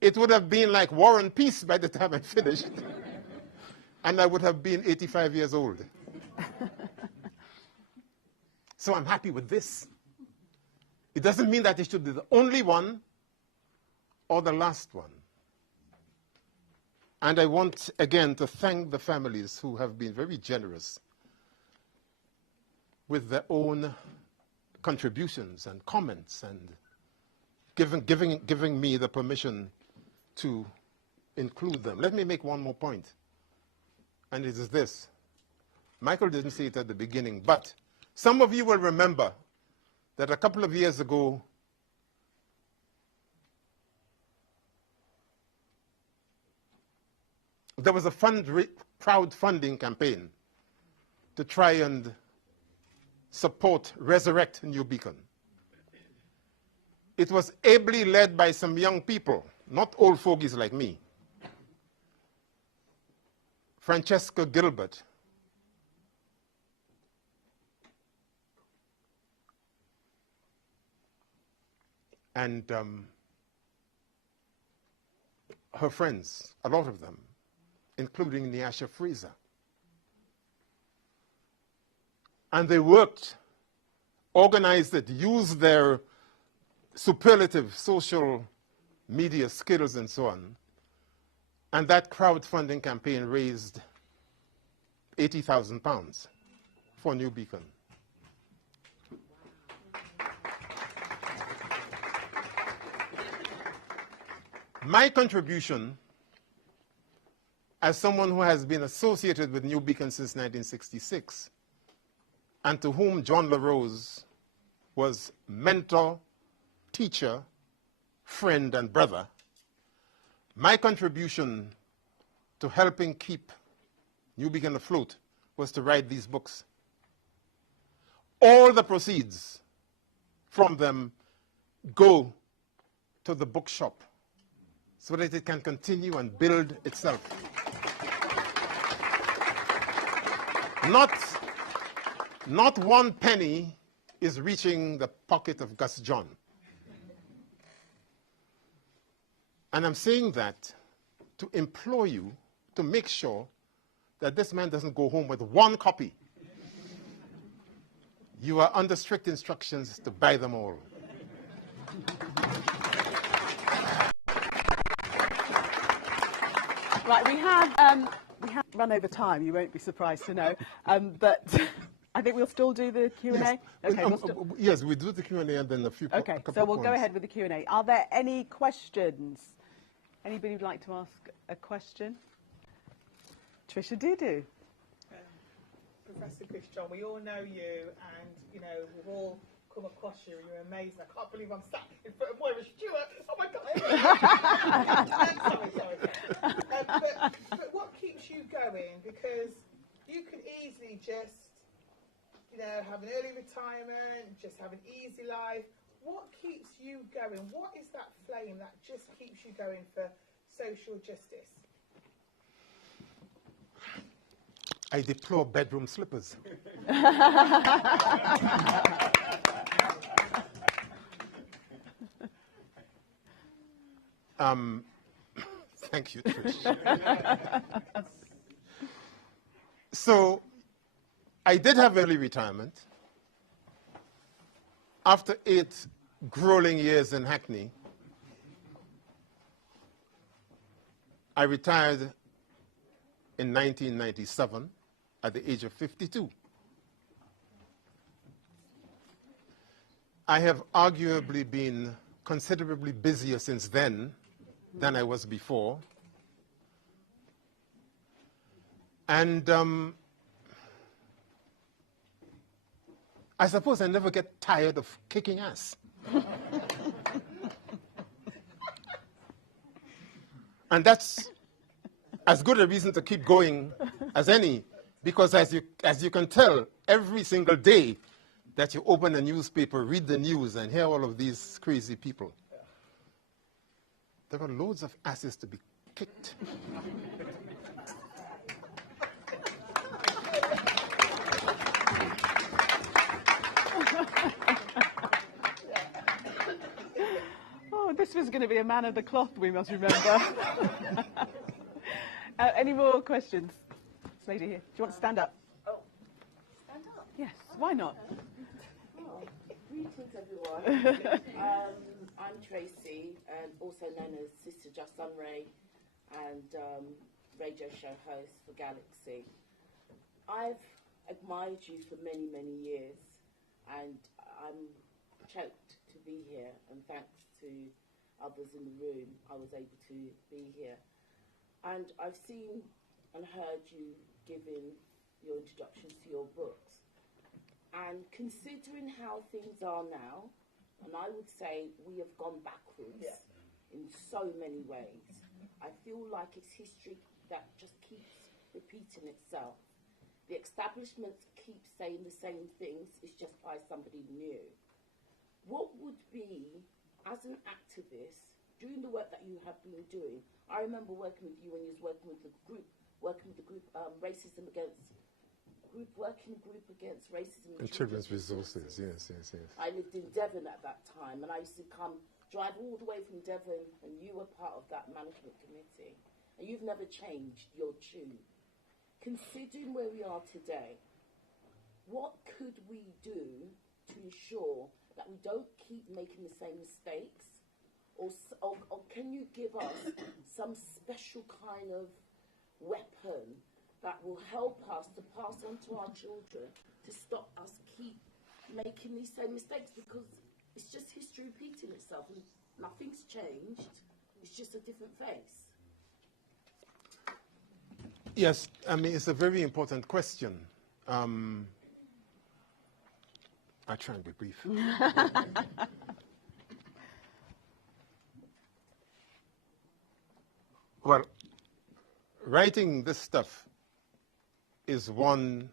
It would have been like War and Peace by the time I finished. And I would have been 85 years old. So I'm happy with this. It doesn't mean that it should be the only one or the last one. And I want, again, to thank the families who have been very generous with their own contributions and comments and giving me the permission to include them. Let me make one more point, and it is this. Michael didn't say it at the beginning, but some of you will remember that a couple of years ago, there was a crowdfunding campaign to try and support Resurrect New Beacon. It was ably led by some young people, not old fogies like me. Francesca Gilbert, and her friends, a lot of them, including Nyasha Fraser. And they worked, organized it, used their superlative social media skills and so on. And that crowdfunding campaign raised £80,000 for New Beacon. My contribution, as someone who has been associated with New Beacon since 1966, and to whom John LaRose was mentor, teacher, friend, and brother, my contribution to helping keep New Beacon afloat was to write these books. All the proceeds from them go to the bookshop so that it can continue and build itself. not one penny is reaching the pocket of Gus John. And I'm saying that to implore you to make sure that this man doesn't go home with one copy. You are under strict instructions to buy them all. Right, we have run over time. You won't be surprised to know, but I think we'll still do the Q&A. Yes, Okay, yes, we do the Q&A and then a few. okay, couple so we'll go points. ahead with the Q&A. Are there any questions? Anybody would like to ask a question? Trisha Dudu. Professor Christian, we all know you, and you know we've all come across you. You're amazing. I can't believe I'm sat in front of Moira Stewart. Oh my God! sorry. But what keeps you going? Because you could easily just, you know, have an early retirement, just have an easy life. What keeps you going? What is that flame that just keeps you going for social justice? I deplore bedroom slippers. Thank you, Trish. So, I did have early retirement. After 8 grueling years in Hackney, I retired in 1997 at the age of 52. I have arguably been considerably busier since then than I was before. And I suppose I never get tired of kicking ass. And that's as good a reason to keep going as any, because as you can tell, every single day that you open a newspaper, read the news, and hear all of these crazy people, there are loads of asses to be kicked. Oh, this was going to be a man of the cloth, we must remember. Any more questions? This lady here. Do you want to stand up? Oh, stand up? Yes, why not? Oh, greetings, everyone. I'm Tracy, also known as Sister Just Sunray, and radio show host for Galaxy. I've admired you for many, many years, and I'm choked to be here, and thanks to others in the room, I was able to be here. And I've seen and heard you giving your introductions to your books. And considering how things are now, and I would say we have gone backwards in so many ways, I feel like it's history that just keeps repeating itself. The establishments keep saying the same things, it's just by somebody new. What would be, as an activist, doing the work that you have been doing, I remember working with you when you was working with the group racism against racism And children's resources, yes. I lived in Devon at that time, and I used to drive all the way from Devon, and you were part of that management committee, and you've never changed your tune. Considering where we are today, what could we do to ensure that we don't keep making the same mistakes? Or can you give us some special kind of weapon that will help us to pass on to our children to stop us keep making these same mistakes? Because it's just history repeating itself, and nothing's changed. It's just a different face. Yes, I mean, it's a very important question. I try and be brief. Well, writing this stuff is one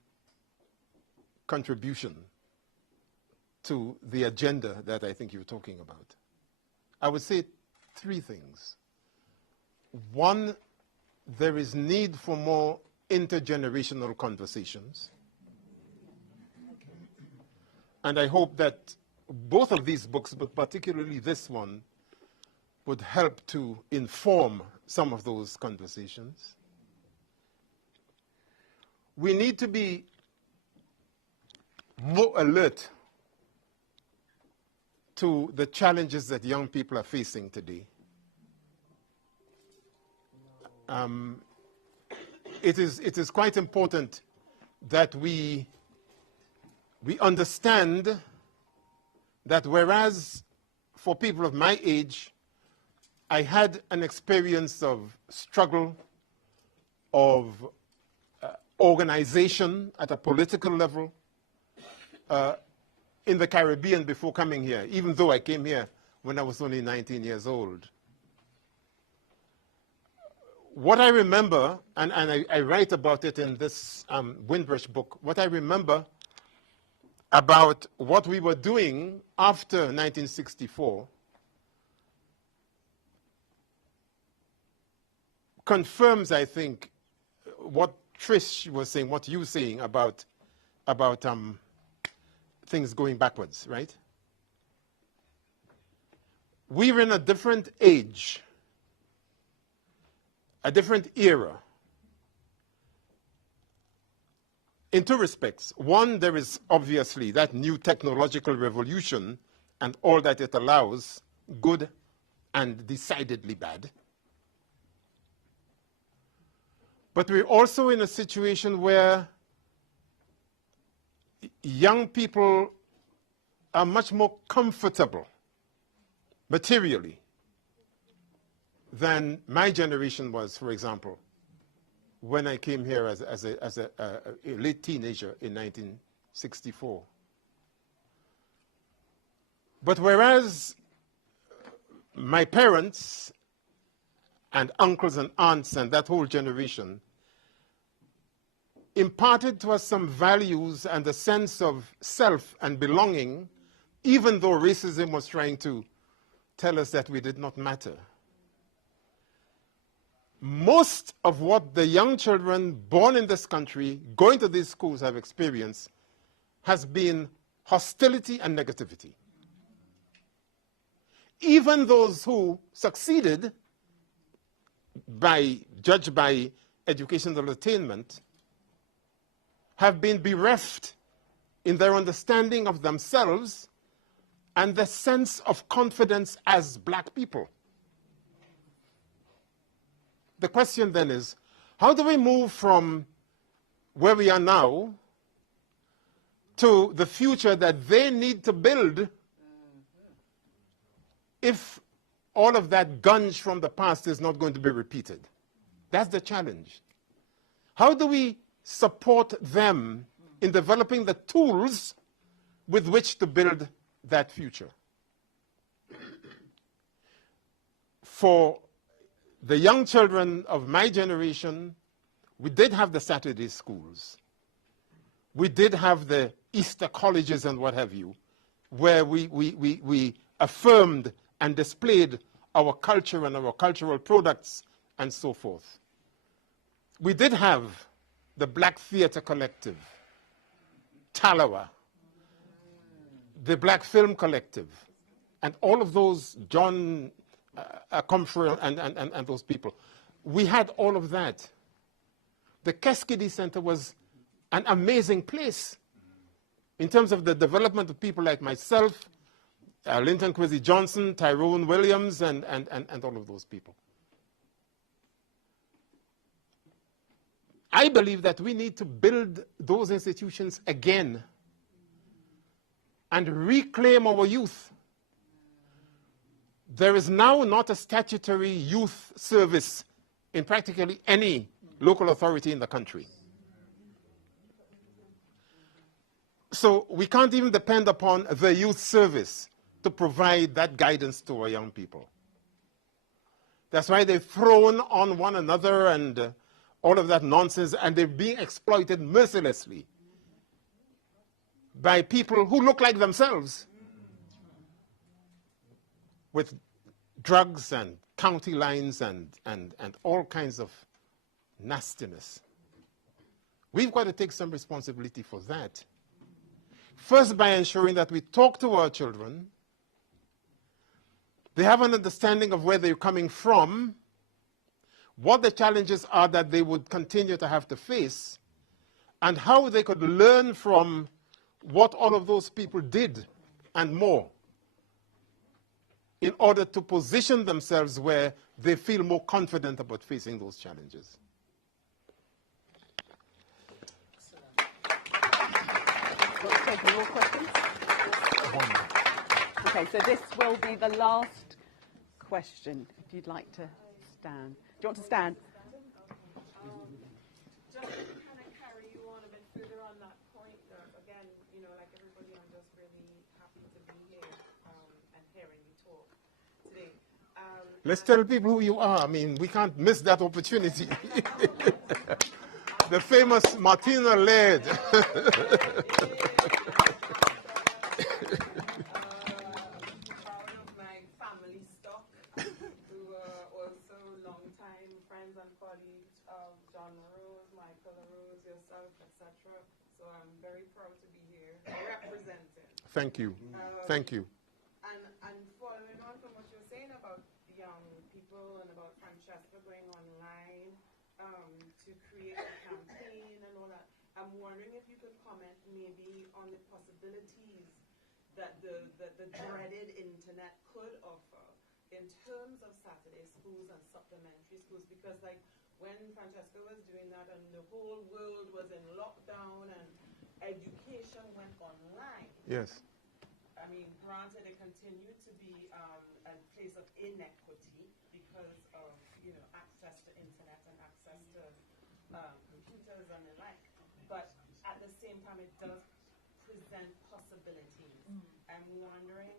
contribution to the agenda that I think you're talking about. I would say 3 things. One, there is need for more intergenerational conversations. And I hope that both of these books, but particularly this one, would help to inform some of those conversations. We need to be more alert to the challenges that young people are facing today. It is quite important that we understand that whereas for people of my age, I had an experience of struggle, of organization at a political level in the Caribbean before coming here, even though I came here when I was only 19 years old. What I remember, and I write about it in this Windrush book, what I remember about what we were doing after 1964 confirms, I think, what Trish was saying, what you were saying about things going backwards, right? We were in a different age, a different era. In two respects. One, there is obviously that new technological revolution and all that it allows, good and decidedly bad. But we're also in a situation where young people are much more comfortable materially than my generation was, for example, when I came here as a late teenager in 1964. But whereas my parents and uncles and aunts and that whole generation imparted to us some values and a sense of self and belonging, even though racism was trying to tell us that we did not matter. Most of what the young children born in this country, going to these schools, have experienced has been hostility and negativity. Even those who succeeded, judged by educational attainment, have been bereft in their understanding of themselves and the sense of confidence as black people. The question then is, how do we move from where we are now to the future that they need to build if all of that gunge from the past is not going to be repeated? That's the challenge. How do we support them in developing the tools with which to build that future? For the young children of my generation, we did have the Saturday schools. We did have the Easter colleges and what have you, where we affirmed and displayed our culture and our cultural products and so forth. We did have the Black Theatre Collective, Talawa, the Black Film Collective, and all of those, John Comfrey and those people. We had all of that. The Keskidi Center was an amazing place in terms of the development of people like myself, Linton Kwesi Johnson, Tyrone Williams, and all of those people. I believe that we need to build those institutions again and reclaim our youth. There is now not a statutory youth service in practically any local authority in the country. So we can't even depend upon the youth service to provide that guidance to our young people. That's why they've thrown on one another and all of that nonsense, and they're being exploited mercilessly by people who look like themselves, with drugs and county lines and all kinds of nastiness. We've got to take some responsibility for that. First, by ensuring that we talk to our children, they have an understanding of where they're coming from, what the challenges are that they would continue to have to face, and how they could learn from what all of those people did and more in order to position themselves where they feel more confident about facing those challenges. Taking more questions? Okay, so this will be the last question, if you'd like to stand. Do you want to stand? Just to kind of carry you on a bit further on that point, again, you know, like everybody, I'm just really happy to be here and hearing you talk today. Let's tell people who you are. I mean, we can't miss that opportunity. The famous Martina Laird. So I'm very proud to be here representing. Thank you. Thank you. And following on from what you're saying about young people and about Francesca going online to create a campaign and all that, I'm wondering if you could comment maybe on the possibilities that the dreaded internet could offer in terms of Saturday schools and supplementary schools, because like when Francesca was doing that and the whole world was in lockdown and education went online. Yes. I mean, granted, it continued to be a place of inequity because of, you know, access to internet and access to computers and the like. But at the same time, it does present possibilities. I'm wondering,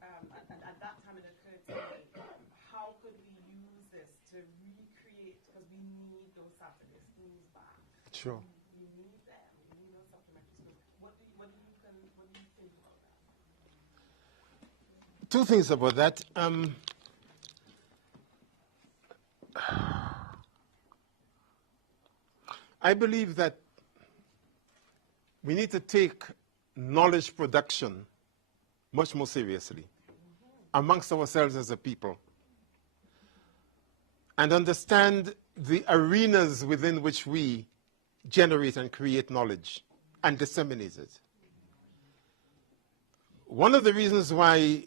and at that time it occurred to me, how could we use this to recreate, because we need those Saturday schools back. Sure. We need them. We need those supplementary schools. What do you think about that? Two things about that. I believe that we need to take knowledge production much more seriously amongst ourselves as a people, and understand the arenas within which we generate and create knowledge and disseminate it. One of the reasons why,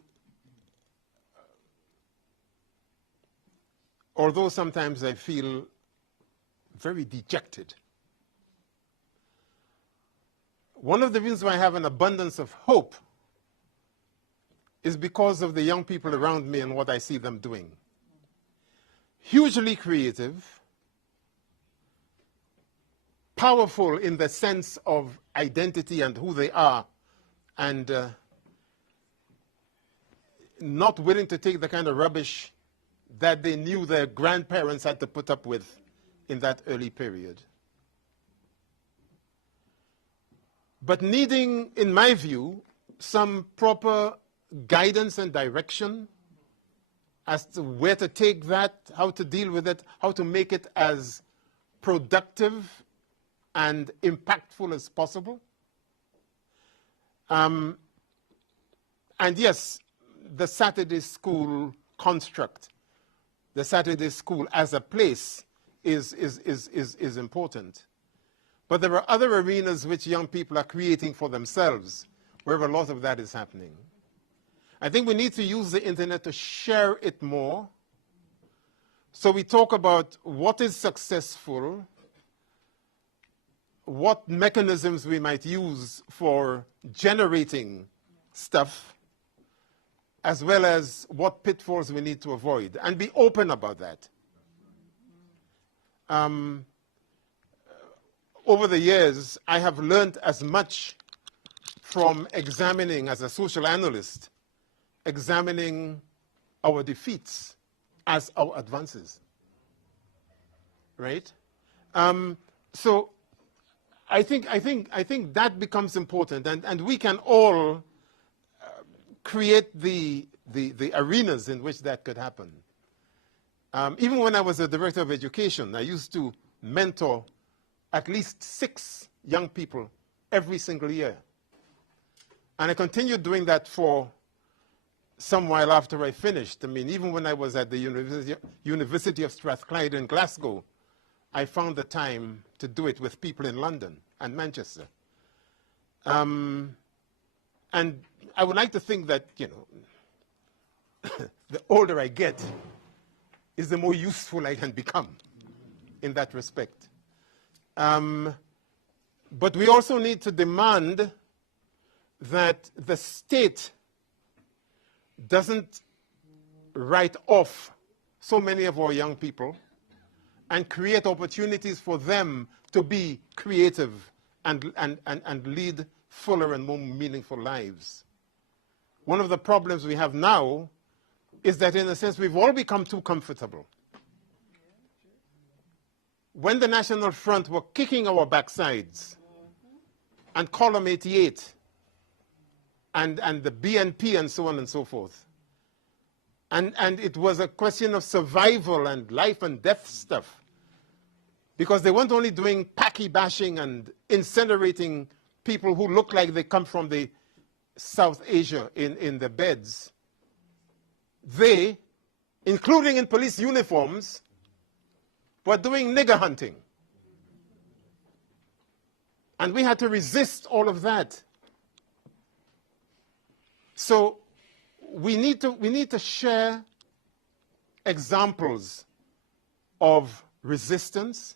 although sometimes I feel very dejected, one of the reasons why I have an abundance of hope is because of the young people around me and what I see them doing. Hugely creative, powerful in the sense of identity and who they are, and not willing to take the kind of rubbish that they knew their grandparents had to put up with in that early period. But needing, in my view, some proper guidance and direction as to where to take that, how to deal with it, how to make it as productive and impactful as possible. And yes, the Saturday school construct, the Saturday school as a place is important. But there are other arenas which young people are creating for themselves, where a lot of that is happening. I think we need to use the internet to share it more. So we talk about what is successful, what mechanisms we might use for generating stuff, as well as what pitfalls we need to avoid, and be open about that. Over the years, I have learned as much from examining, as a social analyst, examining our defeats as our advances, right? So I think that becomes important, and we can all create the arenas in which that could happen. Even when I was a director of education, I used to mentor at least 6 young people every single year. And I continued doing that for some while after I finished. I mean, even when I was at the University of Strathclyde in Glasgow, I found the time to do it with people in London and Manchester. And I would like to think that, you know, the older I get, is the more useful I can become in that respect. But we also need to demand that the state doesn't write off so many of our young people and create opportunities for them to be creative and lead fuller and more meaningful lives. One of the problems we have now is that, in a sense, we've all become too comfortable. When the National Front were kicking our backsides, and Column 88, and the BNP, and so on and so forth, and it was a question of survival and life and death stuff, because they weren't only doing packy bashing and incinerating people who look like they come from the South Asia in the beds. They, including in police uniforms, were doing nigger hunting. And we had to resist all of that. So we need to share examples of resistance,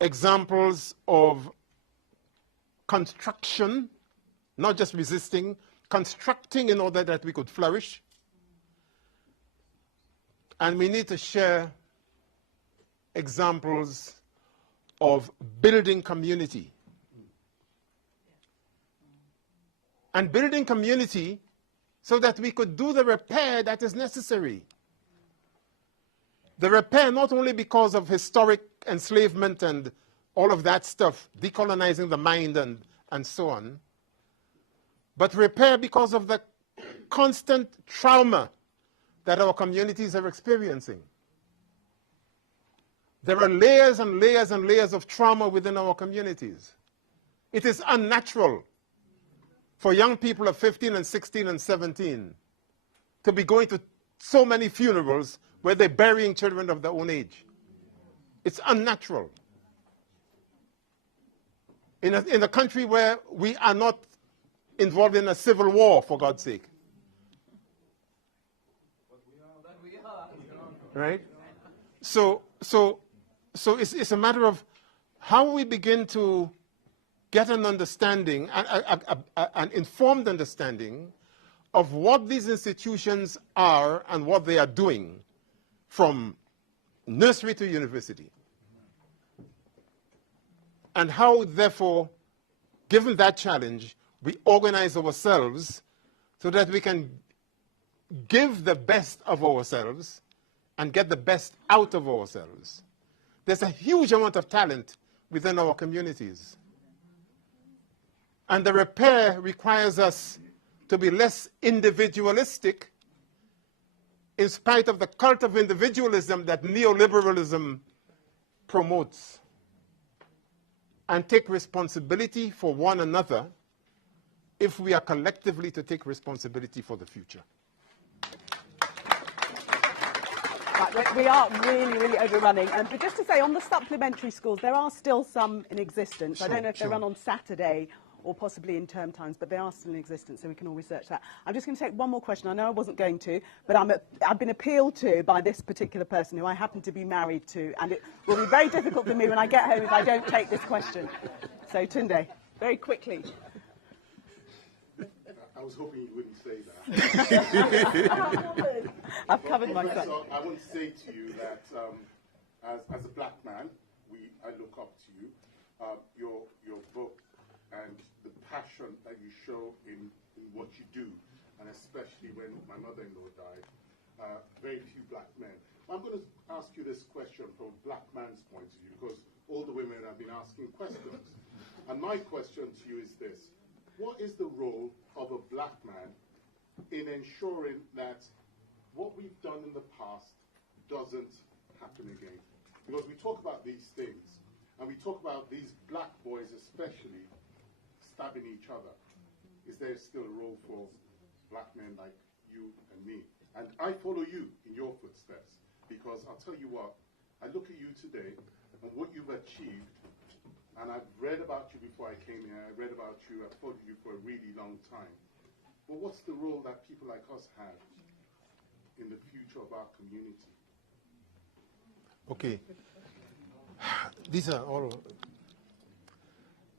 examples of construction, not just resisting, constructing in order that we could flourish. And we need to share examples of building community. And building community so that we could do the repair that is necessary. The repair not only because of historic enslavement and all of that stuff, decolonizing the mind and so on, but repair because of the constant trauma that our communities are experiencing. There are layers and layers and layers of trauma within our communities. It is unnatural for young people of 15 and 16 and 17 to be going to so many funerals where they're burying children of their own age. It's unnatural. In a country where we are not involved in a civil war, for God's sake. Right? So it's a matter of how we begin to get an understanding, an informed understanding of what these institutions are and what they are doing from nursery to university. And how, therefore, given that challenge, we organize ourselves so that we can give the best of ourselves and get the best out of ourselves. There's a huge amount of talent within our communities. And the repair requires us to be less individualistic in spite of the cult of individualism that neoliberalism promotes, and take responsibility for one another if we are collectively to take responsibility for the future. Right, we are really, really overrunning. But just to say, on the supplementary schools, there are still some in existence. I don't know if they run on Saturday or possibly in term times, but they are still in existence, so we can all research that. I'm just going to take one more question. I know I wasn't going to, but I've been appealed to by this particular person who I happen to be married to, and it will be very difficult for me when I get home if I don't take this question. So, Tunde, very quickly. I was hoping you wouldn't say that. I've covered myself. So I want to say to you that as a black man, I look up to you. Your book and the passion that you show in what you do, and especially when my mother-in-law died, very few black men. I'm going to ask you this question from a black man's point of view, because all the women have been asking questions. And my question to you is this: what is the role of a black man in ensuring that what we've done in the past doesn't happen again? Because we talk about these things, and we talk about these black boys especially stabbing each other. is there still a role for black men like you and me? And I follow you in your footsteps, because I'll tell you what, I look at you today and what you've achieved, and I've read about you before I came here, I read about you, I've followed you for a really long time. But what's the role that people like us have in the future of our community? Okay. These are all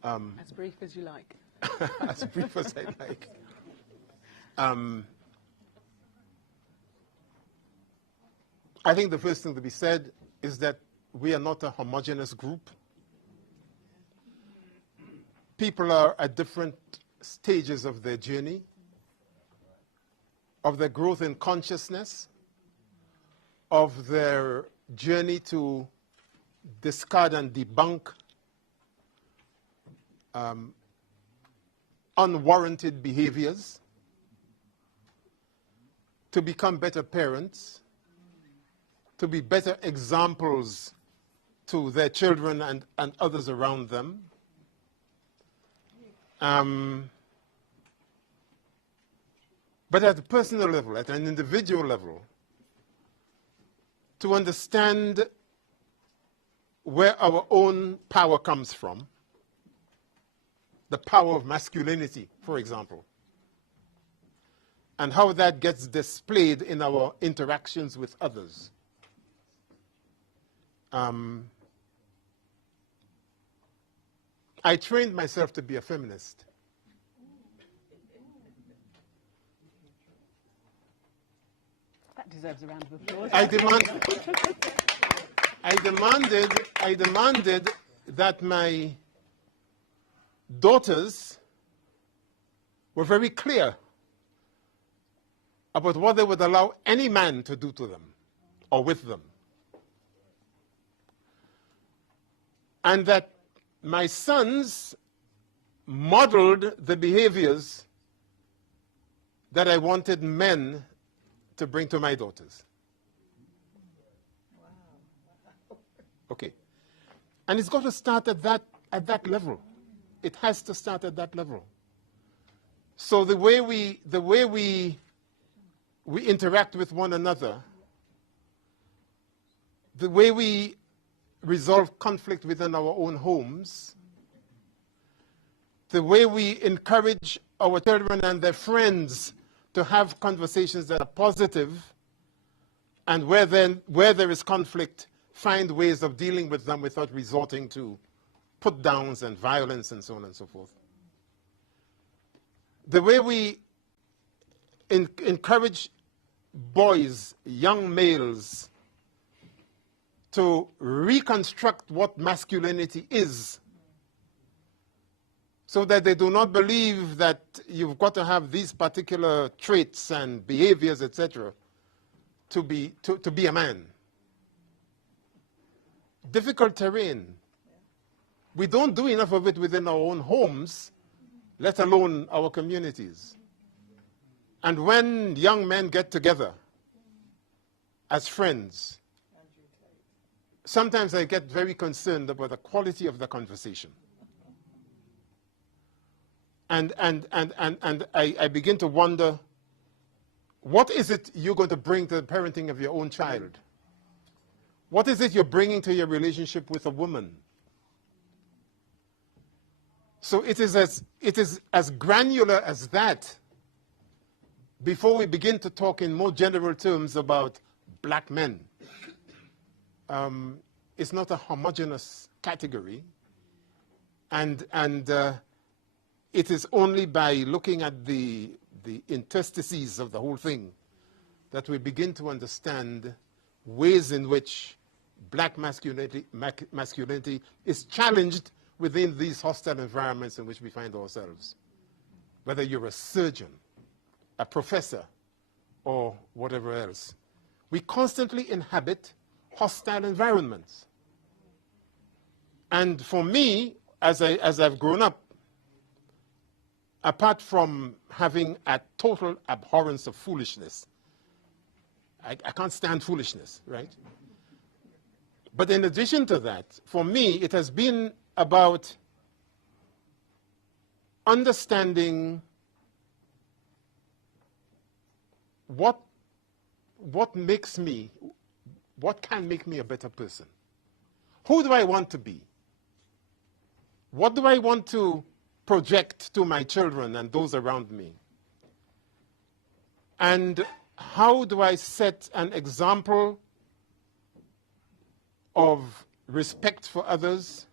As brief as you like. as brief as I like. I think the first thing to be said is that we are not a homogeneous group. People are at different stages of their journey, of their growth in consciousness, of their journey to discard and debunk unwarranted behaviors, to become better parents, to be better examples to their children and others around them. But at a personal level, at an individual level, to understand where our own power comes from, the power of masculinity, for example, and how that gets displayed in our interactions with others. I trained myself to be a feminist. That deserves a round of applause. I demanded that my daughters were very clear about what they would allow any man to do to them or with them. And that my sons modeled the behaviors that I wanted men to bring to my daughters. Okay. And it's got to start at that level. It has to start at that level. So the way we interact with one another, the way we resolve conflict within our own homes, the way we encourage our children and their friends to have conversations that are positive, and where there is conflict, find ways of dealing with them without resorting to put downs and violence and so on and so forth. The way we encourage boys, young males, to reconstruct what masculinity is, so that they do not believe that you've got to have these particular traits and behaviors, etc., to be a man. Difficult terrain. We don't do enough of it within our own homes, let alone our communities. And when young men get together as friends, sometimes I get very concerned about the quality of the conversation. And I begin to wonder, what is it you're going to bring to the parenting of your own child? What is it you're bringing to your relationship with a woman? So it is as granular as that before we begin to talk in more general terms about black men. It's not a homogeneous category, and it is only by looking at the interstices of the whole thing that we begin to understand ways in which black masculinity is challenged within these hostile environments in which we find ourselves. Whether you're a surgeon, a professor, or whatever else. We constantly inhabit hostile environments. And for me, as I've grown up, apart from having a total abhorrence of foolishness, I can't stand foolishness, right? But in addition to that, for me, it has been about understanding what makes me, what can make me a better person? Who do I want to be? What do I want to project to my children and those around me? And how do I set an example of respect for others,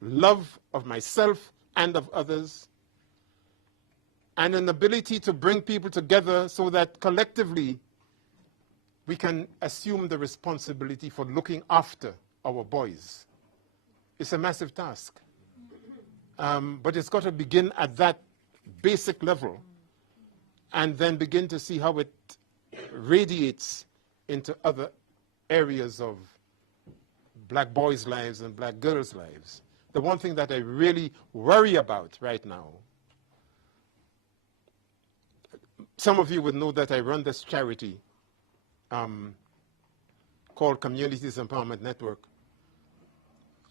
love of myself and of others, and an ability to bring people together so that collectively we can assume the responsibility for looking after our boys? It's a massive task. But it's got to begin at that basic level and then begin to see how it radiates into other areas of black boys' lives and black girls' lives. The one thing that I really worry about right now, some of you would know that I run this charity called Communities Empowerment Network.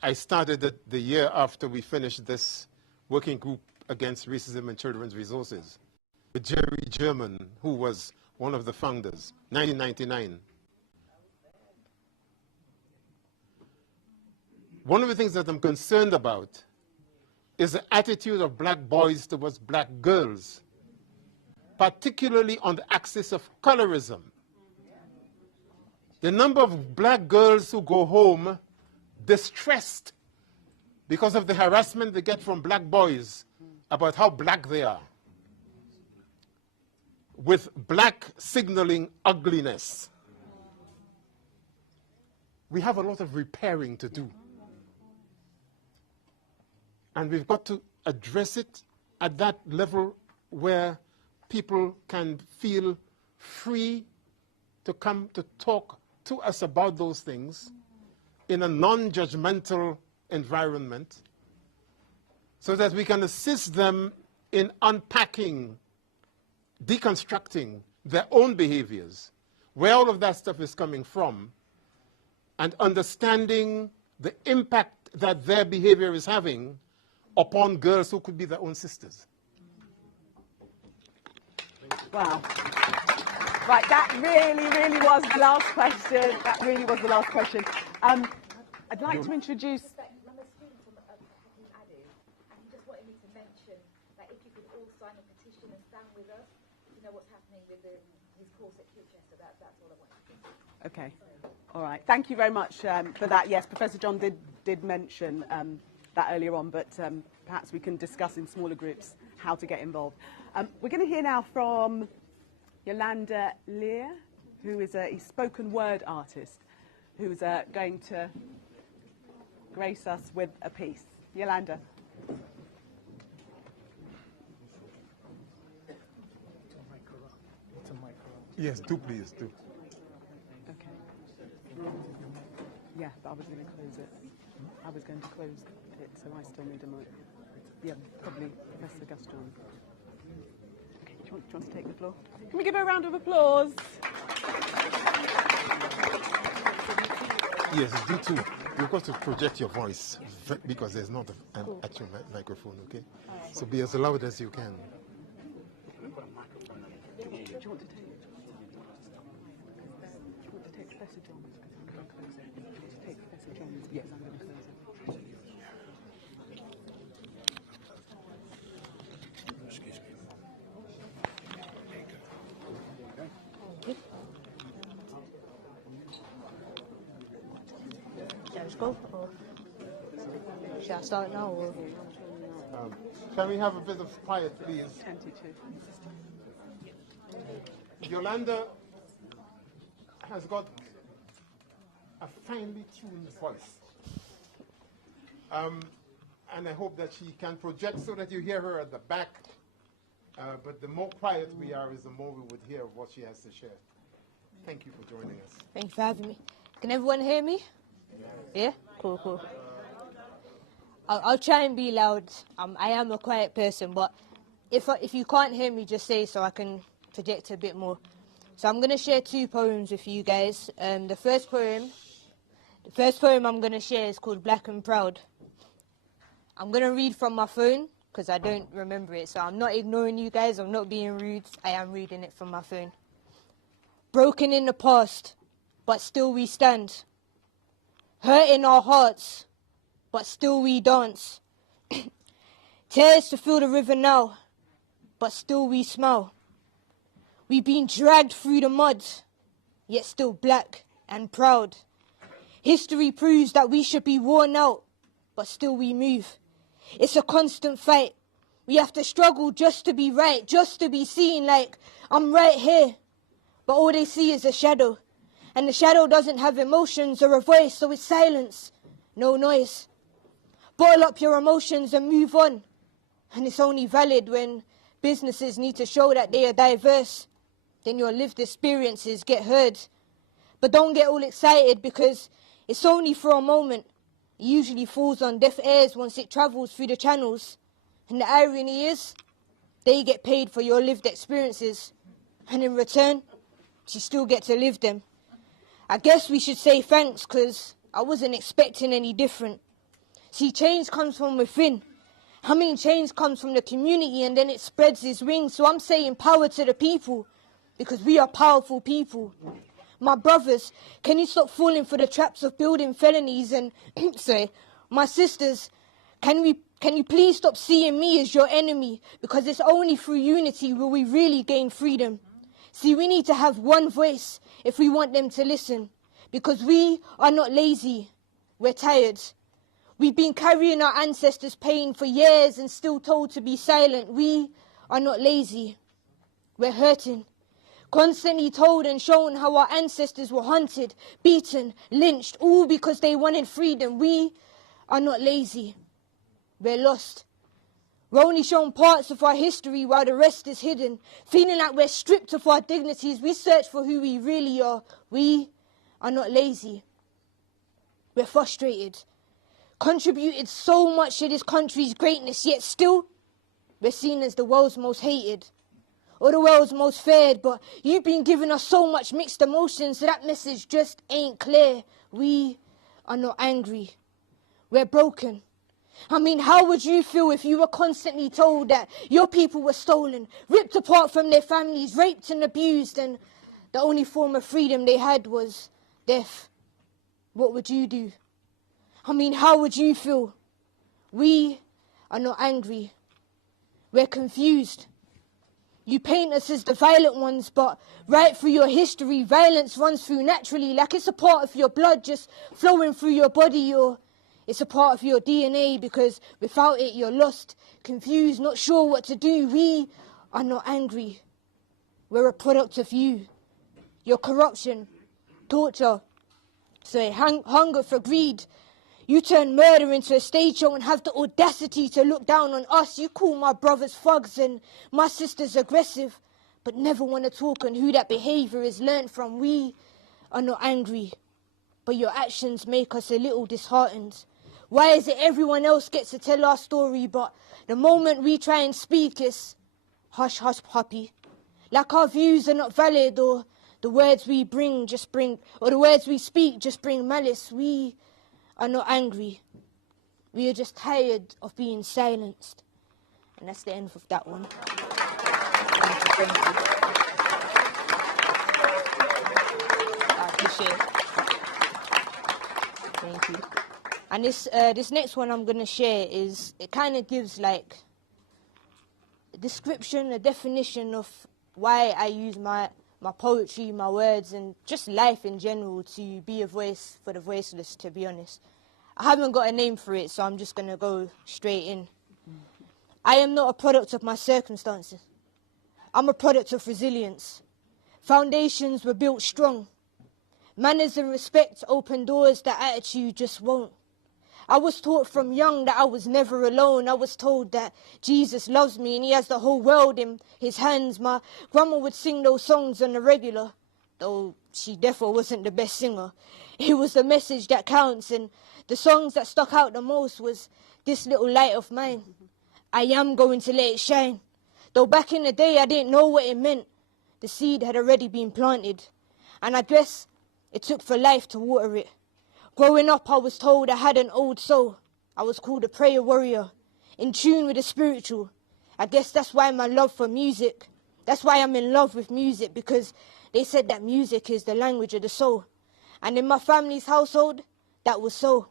I started it the year after we finished this working group against racism and children's resources with Jerry German, who was one of the founders, 1999. One of the things that I'm concerned about is the attitude of black boys towards black girls, particularly on the axis of colorism. The number of black girls who go home distressed because of the harassment they get from black boys about how black they are, with black signaling ugliness. We have a lot of repairing to do. And we've got to address it at that level where people can feel free to come to talk to us about those things in a non-judgmental environment so that we can assist them in unpacking, deconstructing their own behaviors, where all of that stuff is coming from, and understanding the impact that their behavior is having upon girls who could be their own sisters. Wow. Right, that really was the last question. That really was the last question. I'd like to introduce... I'm a student from Hakim Adu, and he just wanted me to mention that if you could all sign a petition and stand with us, you know what's happening with his course at Chichester. That's all I wanted to say. Okay. All right. Thank you very much for that. Yes, Professor John did mention that earlier on, but perhaps we can discuss in smaller groups how to get involved. We're going to hear now from Yolanda Lear, who is a spoken word artist, who's going to grace us with a piece. Yolanda. Yes, do please, do. Okay. Yeah, but I was going to close it. I was going to close it, so I still need a mic. Yeah, probably Professor Gaston. Okay, do you want to take the floor? Can we give her a round of applause? Yes, do too. You've got to project your voice because there's not an actual microphone, okay? So be as loud as you can. Do you want to take Professor John's? I'm going to close it. Do you want to take Professor John's? Yes, I'm going to close it. Excuse me. Let's go. Shall I start now? Or? Can we have a bit of quiet, please? 10 to 2. Yolanda has got a finely tuned voice. And I hope that she can project so that you hear her at the back. But the more quiet we are, is the more we would hear what she has to share. Thank you for joining us. Thank you for having me. Can everyone hear me? Yeah? Cool, cool. I'll try and be loud. I am a quiet person, but if you can't hear me, just say so I can project a bit more. So I'm going to share 2 poems with you guys. The first poem I'm going to share is called Black and Proud. I'm going to read from my phone because I don't remember it. So I'm not ignoring you guys. I'm not being rude. I am reading it from my phone. broken in the past, but still we stand. Hurt in our hearts, but still we dance. Tears to fill the river now, but still we smile. We've been dragged through the mud, yet still black and proud. History proves that we should be worn out, but still we move. It's a constant fight. We have to struggle just to be right, just to be seen like I'm right here. But all they see is a shadow. And the shadow doesn't have emotions or a voice, so it's silence, no noise. Bottle up your emotions and move on. And it's only valid when businesses need to show that they are diverse. Then your lived experiences get heard. But don't get all excited because it's only for a moment. It usually falls on deaf ears once it travels through the channels. And the irony is, they get paid for your lived experiences. And in return, you still get to live them. I guess we should say thanks because I wasn't expecting any different. See, change comes from within. I mean, change comes from the community and then it spreads its wings. So I'm saying power to the people because we are powerful people. My brothers, can you stop falling for the traps of building felonies? And say, my sisters, can you please stop seeing me as your enemy? Because it's only through unity will we really gain freedom. See, we need to have one voice if we want them to listen. Because we are not lazy, we're tired. We've been carrying our ancestors' pain for years and still told to be silent. We are not lazy, we're hurting. Constantly told and shown how our ancestors were hunted, beaten, lynched, all because they wanted freedom. We are not lazy, we're lost. We're only shown parts of our history while the rest is hidden. Feeling like we're stripped of our dignities, we search for who we really are. We are not lazy, we're frustrated. Contributed so much to this country's greatness, yet still we're seen as the world's most hated. Or the world's most feared, but you've been giving us so much mixed emotions, so that message just ain't clear. We are not angry, we're broken. I mean, how would you feel if you were constantly told that your people were stolen, ripped apart from their families, raped and abused, and the only form of freedom they had was death? What would you do? I mean, how would you feel? We are not angry, we're confused. You paint us as the violent ones, but right through your history, violence runs through naturally, like it's a part of your blood just flowing through your body, or it's a part of your DNA, because without it you're lost, confused, not sure what to do. We are not angry, we're a product of you. Your corruption, torture, hunger for greed. You turn murder into a stage show and have the audacity to look down on us. You call my brothers thugs and my sisters aggressive, but never want to talk on who that behaviour is learnt from. We are not angry, but your actions make us a little disheartened. Why is it everyone else gets to tell our story, but the moment we try and speak it's hush hush puppy? Like our views are not valid, or the words we speak just bring malice. We are not angry, we are just tired of being silenced. And that's the end of that one. Thank you. I appreciate it. Thank you. And this next one I'm going to share it kind of gives like a description, a definition of why I use my poetry, my words, and just life in general to be a voice for the voiceless, to be honest. I haven't got a name for it, so I'm just going to go straight in. I am not a product of my circumstances. I'm a product of resilience. Foundations were built strong. Manners and respect open doors that attitude just won't. I was taught from young that I was never alone. I was told that Jesus loves me and he has the whole world in his hands. My grandma would sing those songs on the regular, though she definitely wasn't the best singer. It was the message that counts, and the songs that stuck out the most was This Little Light of Mine. I am going to let it shine. Though back in the day I didn't know what it meant. The seed had already been planted, and I guess it took for life to water it. Growing up, I was told I had an old soul. I was called a prayer warrior, in tune with the spiritual. I guess that's why my love for music, that's why I'm in love with music, because They said that music is the language of the soul. And in my family's household, that was so.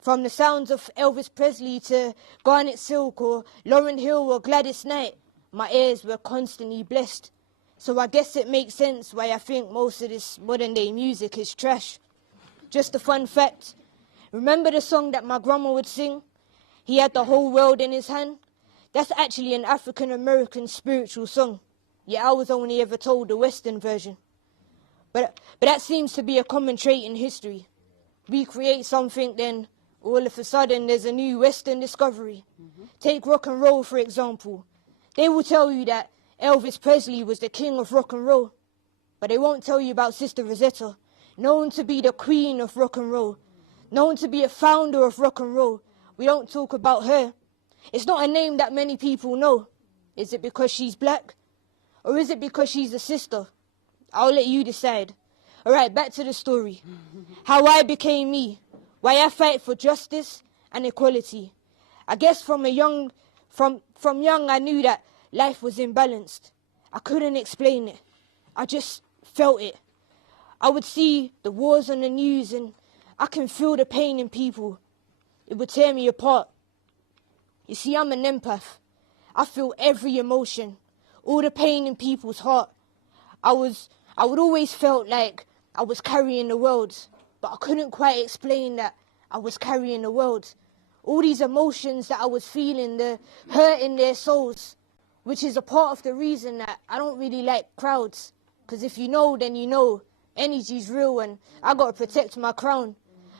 From the sounds of Elvis Presley to Garnet Silk or Lauryn Hill or Gladys Knight, my ears were constantly blessed. So I guess it makes sense why I think most of this modern day music is trash. Just a fun fact, remember the song that my grandma would sing? He had the whole world in his hand? That's actually an African American spiritual song. Yet I was only ever told the Western version. But that seems to be a common trait in history. We create something, then all of a sudden there's a new Western discovery. Take rock and roll, for example. They will tell you that Elvis Presley was the king of rock and roll. But they won't tell you about Sister Rosetta, known to be the queen of rock and roll, known to be a founder of rock and roll. We don't talk about her. It's not a name that many people know. Is it because she's black? Or is it because she's a sister? I'll let you decide. All right, back to the story. How I became me. Why I fight for justice and equality. I guess from young I knew that life was imbalanced. I couldn't explain it. I just felt it. I would see the wars on the news and I can feel the pain in people. It would tear me apart. You see, I'm an empath. I feel every emotion, all the pain in people's heart. I would always felt like I was carrying the world, but I couldn't quite explain that I was carrying the world. All these emotions that I was feeling, the hurt in their souls, which is a part of the reason that I don't really like crowds. Because if you know, then you know. Energy's real and I got to protect my crown.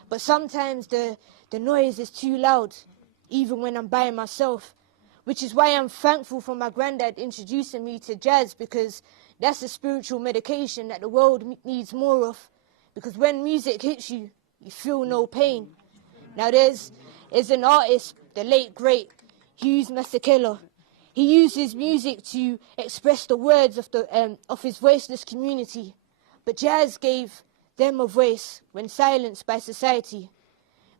But sometimes the noise is too loud, even when I'm by myself. Which is why I'm thankful for my granddad introducing me to jazz, because that's a spiritual medication that the world needs more of. Because when music hits you, you feel no pain. Now there's an artist, the late great Hughes Masekela. He uses music to express the words of his voiceless community. But jazz gave them a voice when silenced by society.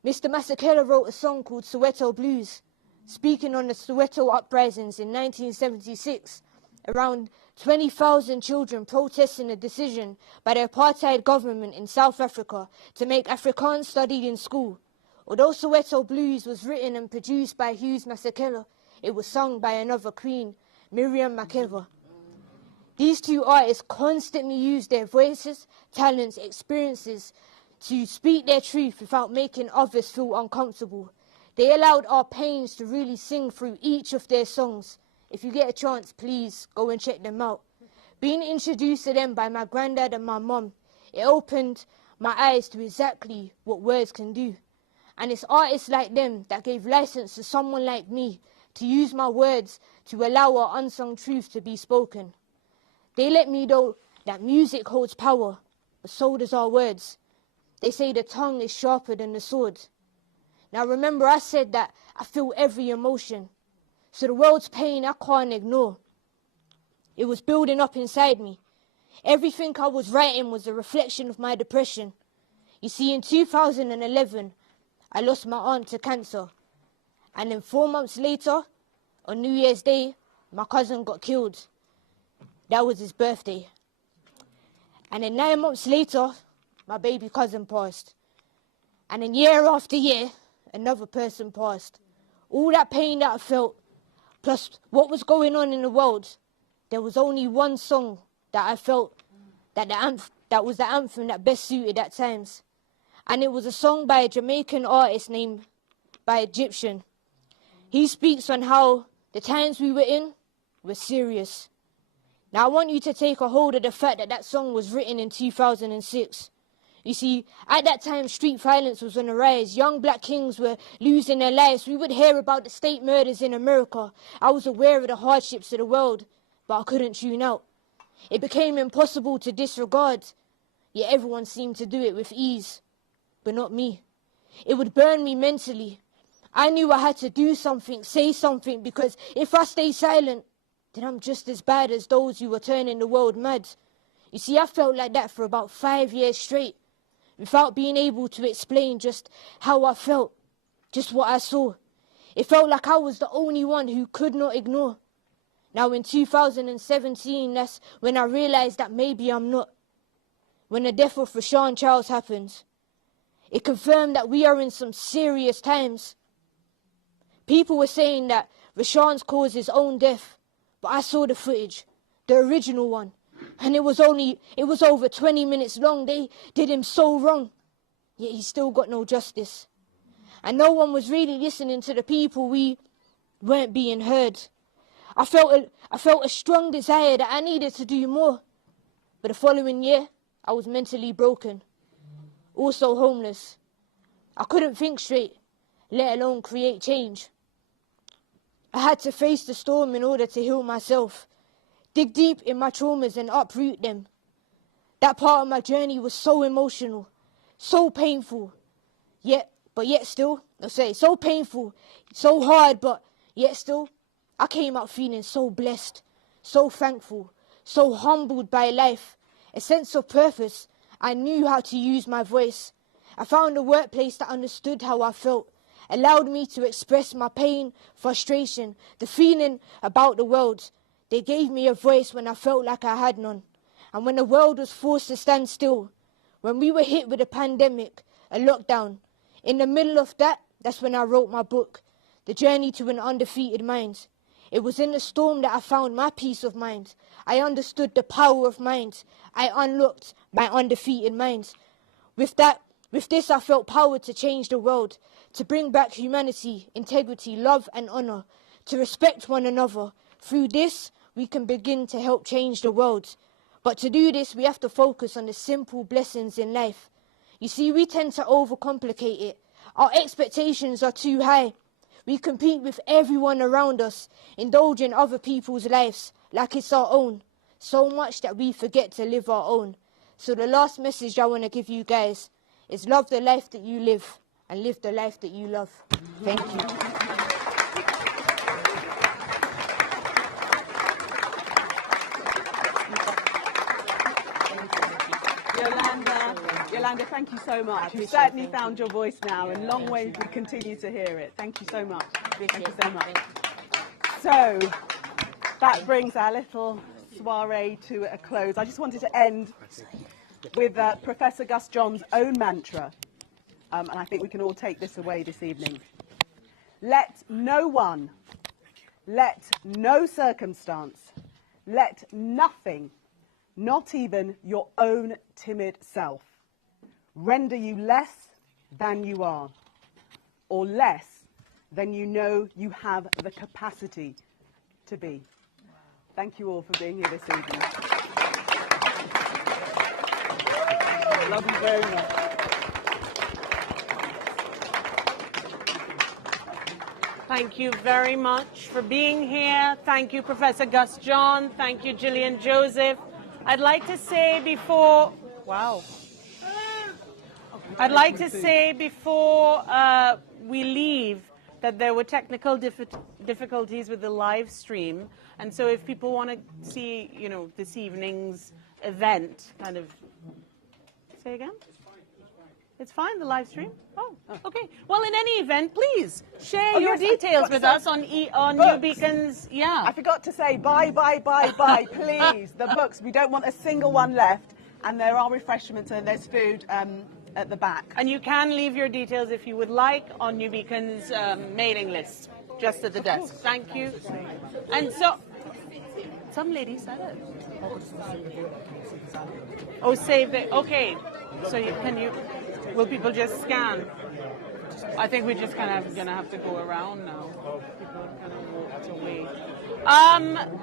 Mr. Masekela wrote a song called Soweto Blues, speaking on the Soweto uprisings in 1976. Around 20,000 children protesting a decision by the apartheid government in South Africa to make Afrikaans studied in school. Although Soweto Blues was written and produced by Hughes Masekela, it was sung by another queen, Miriam Makeba. These two artists constantly used their voices, talents, experiences to speak their truth without making others feel uncomfortable. They allowed our pains to really sing through each of their songs. If you get a chance, please go and check them out. Being introduced to them by my granddad and my mum, it opened my eyes to exactly what words can do. And it's artists like them that gave license to someone like me to use my words to allow our unsung truth to be spoken. They let me know that music holds power, but so does our words. They say the tongue is sharper than the sword. Now remember, I said that I feel every emotion. So the world's pain I can't ignore. It was building up inside me. Everything I was writing was a reflection of my depression. You see, in 2011, I lost my aunt to cancer. And then 4 months later, on New Year's Day, my cousin got killed. That was his birthday. And then 9 months later, my baby cousin passed. And then year after year, another person passed. All that pain that I felt, plus what was going on in the world, there was only one song that I felt that was the anthem that best suited at times. And it was a song by a Jamaican artist named by Egyptian. He speaks on how the times we were in were serious. Now I want you to take a hold of the fact that that song was written in 2006. You see, at that time, street violence was on the rise. Young black kings were losing their lives. We would hear about the state murders in America. I was aware of the hardships of the world, but I couldn't tune out. It became impossible to disregard, yet everyone seemed to do it with ease, but not me. It would burn me mentally. I knew I had to do something, say something, because if I stay silent, then I'm just as bad as those who were turning the world mad. You see, I felt like that for about 5 years straight, without being able to explain just how I felt, just what I saw. It felt like I was the only one who could not ignore. Now in 2017, that's when I realized that maybe I'm not. when the death of Rashawn Charles happened. It confirmed that we are in some serious times. People were saying that Rashawn's caused his own death, but I saw the footage, the original one, and it was over 20 minutes long. They did him so wrong, yet he still got no justice. And no one was really listening to the people. We weren't being heard. I felt a strong desire that I needed to do more. But the following year, I was mentally broken, also homeless. I couldn't think straight, let alone create change. I had to face the storm in order to heal myself, dig deep in my traumas and uproot them. That part of my journey was so emotional, so painful, so painful, so hard, but yet still, I came out feeling so blessed, so thankful, so humbled by life, a sense of purpose. I knew how to use my voice. I found a workplace that understood how I felt, allowed me to express my pain, frustration, the feeling about the world. They gave me a voice when I felt like I had none. And when the world was forced to stand still, when we were hit with a pandemic, a lockdown, in the middle of that's when I wrote my book, The Journey to an Undefeated Mind. It was in the storm that I found my peace of mind. I understood the power of mind. I unlocked my undefeated mind. With this, I felt power to change the world, to bring back humanity, integrity, love and honor, to respect one another. Through this, we can begin to help change the world. But to do this, we have to focus on the simple blessings in life. You see, we tend to overcomplicate it. Our expectations are too high. We compete with everyone around us, indulge in other people's lives like it's our own, so much that we forget to live our own. So the last message I want to give you guys is love the life that you live and live the life that you love. Thank you. Yolanda, thank you so much. You've certainly found your voice now, and long way we continue to hear it. Thank you so much. Thank you so much. So that brings our little soiree to a close. I just wanted to end with Professor Gus John's own mantra, and I think we can all take this away this evening. Let no one, let no circumstance, let nothing, not even your own timid self, render you less than you are, or less than you know you have the capacity to be. Thank you all for being here this evening. Love you very much. Thank you very much for being here. Thank you, Professor Gus John. Thank you, Gillian Joseph. I'd like to say before we leave that there were technical difficulties with the live stream, and so if people want to see, this evening's event, kind of say again. It's fine, the live stream? Oh, okay. Well, in any event, please share your details with us on New Beacons. Yeah. I forgot to say buy, please. The books. We don't want a single one left. And there are refreshments and there's food at the back. And you can leave your details if you would like on New Beacons mailing list, just at the desk. Thank you. And so, some lady said it. Oh, save it. Okay. So will people just scan? I think we're just kind of going to have to go around now. People are kind of walked away.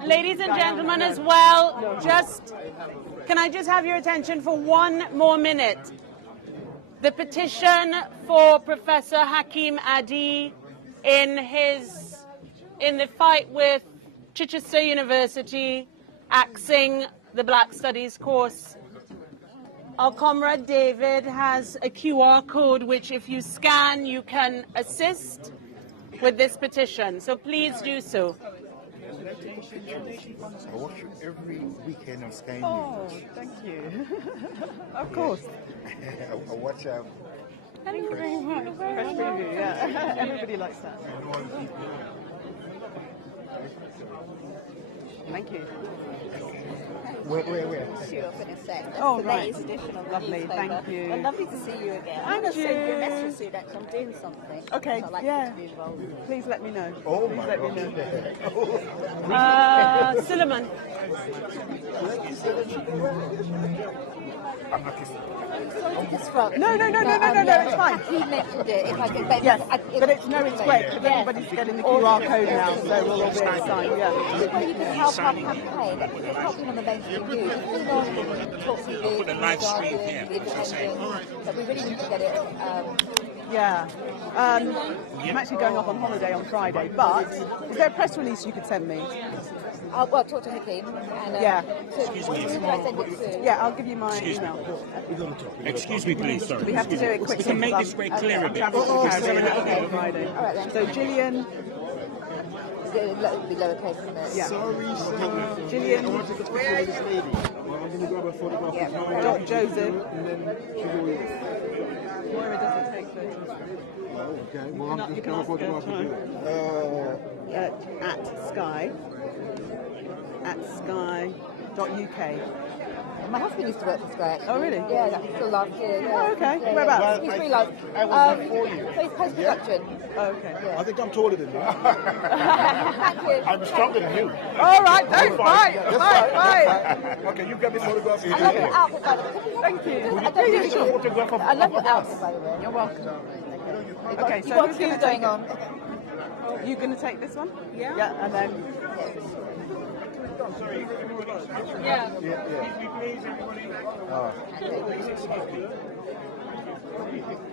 Ladies and gentlemen as well, can I just have your attention for one more minute? The petition for Professor Hakim Adi in the fight with Chichester University, axing the Black Studies course. Our comrade David has a QR code which if you scan you can assist with this petition. So please do so. I watch you every weekend on Sky News. Oh, thank you. Of course. I watch Thank you very much. Fresh preview, yeah. Everybody likes that. Thank you. Where? Sure, for a sec. That's Oh, the right. latest edition of the Lovely, newspaper. thank you. Well, lovely to see you again. I'm going to send you a message soon, actually. I'm doing something. Okay, So I'd like yeah. you to be involved in. Please let me know. Oh Please my let me God. know. Silliman. I'm not kissing. No, it's fine. He mentioned it. If I could, but Yes, I, but it's great because everybody's getting the QR code now, so we'll all be able to sign. Yeah. Well, you can help our campaign. It's not been on the mainstream news. It's been on the Talk TV, Put the live stream here. The Independent, but we really need to get it. Yeah. I'm actually going off on holiday on Friday, but is there a press release you could send me? I'll talk to Hakeem. And, Yeah. Excuse me. Who can I send it to? Yeah, I'll give you my email. Excuse me, please. Sorry. We have to do it quickly. We can make this very clear a bit. I'm traveling to the Caribbean on Friday. All right, then. So Gillian. It'll be lowercase, isn't it? Yeah. Sorry, sir. Gillian. I want to take a picture with this lady. Well, I'm going to grab a photograph. Yeah. Dot Joseph. And then she'll go with it. Moira doesn't take photos. Okay, well, I'm You just can going to ask her. photograph with you. At Sky. At Sky.uk. My husband used to work for Sky, actually. Oh, really? Yeah, that's still last year. Yeah. Oh, okay. Yeah, Whereabouts? He's freelance. I was before you. So he's post-production. Oh, okay. I think I'm taller than you. Thank you. I'm stronger than you. All right, don't fight. Okay, you grab me photograph. I love your outfit, by the way. Thank you. I love your outfit, by the way. You're welcome. Okay, You've so got who's two going to take going on. You going to take this one? Yeah. Yeah, and then. Yeah.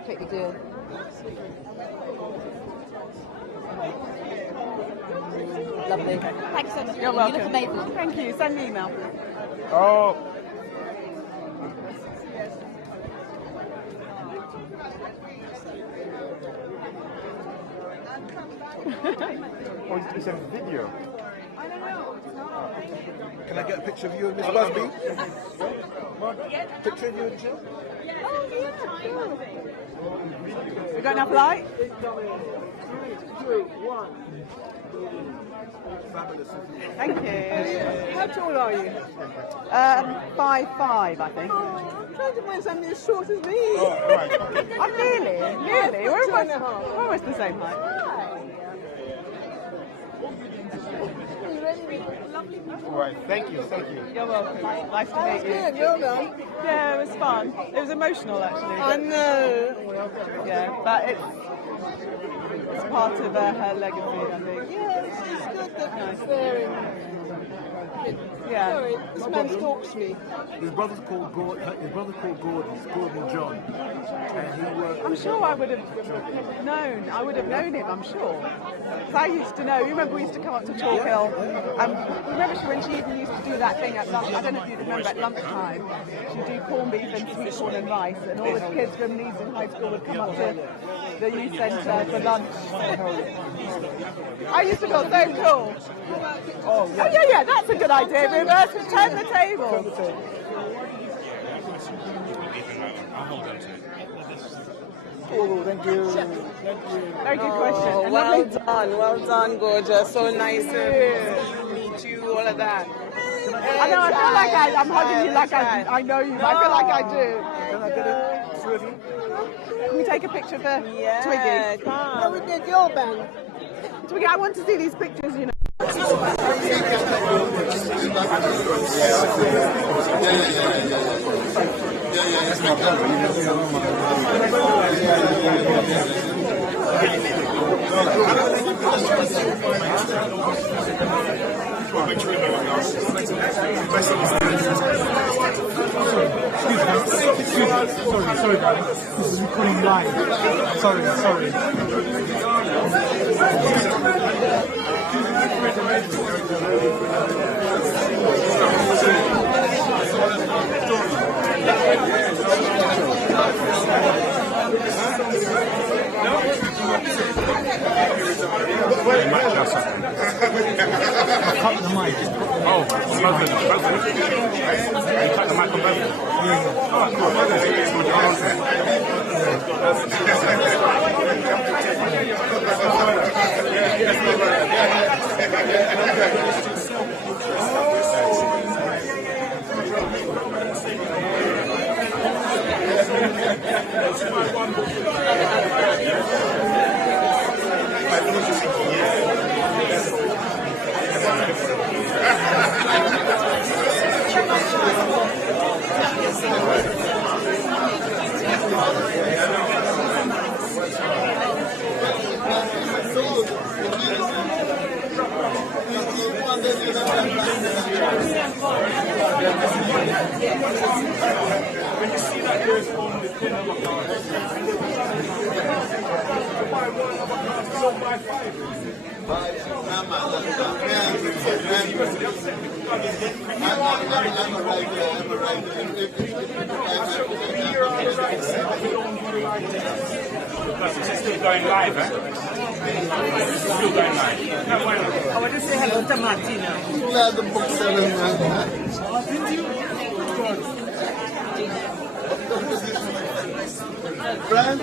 Quickly do it. Lovely. Thanks so much. You're You welcome. look amazing. Thank you. Send me an email. Oh. It's a video. Can I get a picture of you and Miss Busby? Picture of you and Jill? We got enough light? 3, 2, 1. Fabulous. Thank you. How tall are you? 5'5", I think. I'm trying to find somebody as short as me. Oh, right. Okay. I'm nearly. We're almost the same height. Right. Thank you. You're welcome. Nice to meet you. Good, well done. Yeah, it was fun. It was emotional, actually. I know. Yeah, but it's part of her legacy, I think. Yeah, it's good that it's there. Yeah. Sorry, this man stalks me. His brother's called Gordon. It's Gordon John, and he worked. I'm sure I would have known. I would have known him. I'm sure. 'Cause I used to know. You remember we used to come up to Chalk Hill. Remember when she even used to do that thing at lunch? I don't know if you remember at lunchtime. She'd do corned beef and sweet corn and rice, and all the kids from Neeson High School would come up to the youth centre for lunch. I used to feel so cool. Oh yeah, that's a good idea. Reverse and turn the table. I'll hold on to it. Oh, thank you. Very good question. Oh, And well done, gorgeous. So nice to meet you, all of that. I know, I feel like I'm hugging you like I know you. I feel like I do. Can I get a two of you? Can we take a picture for Twiggy? No, we did your band. Twiggy, I want to see these pictures, you know. Sorry, darling. This is recording live. Sorry. Cut the mic. Oh, both of them. You cut the mic on both of them? It's still going live, eh? Still going live. No, why not? I want to say hello to Martina. Glad the book selling, man. Brand,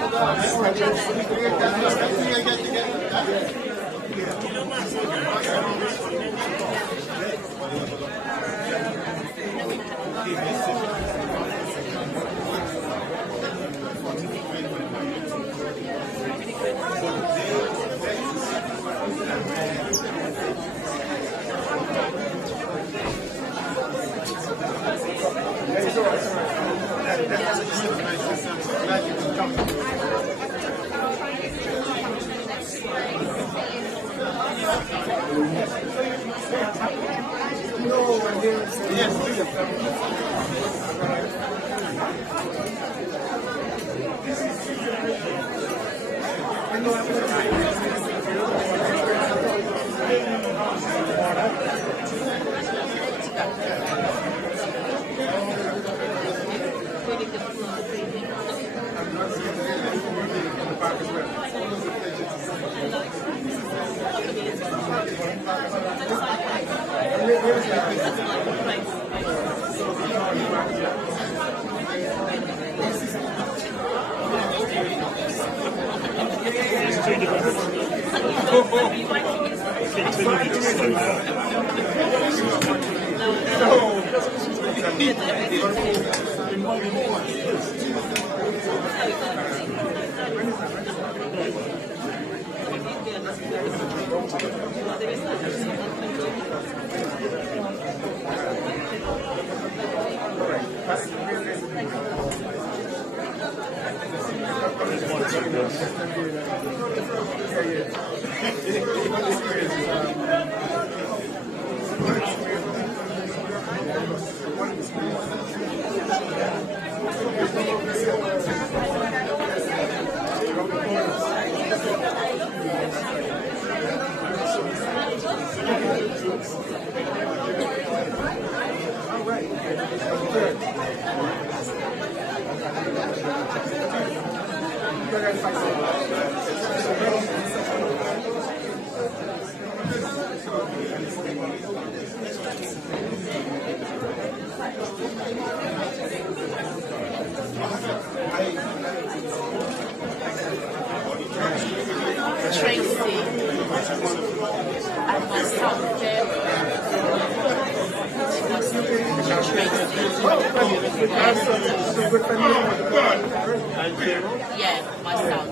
Yeah, my son.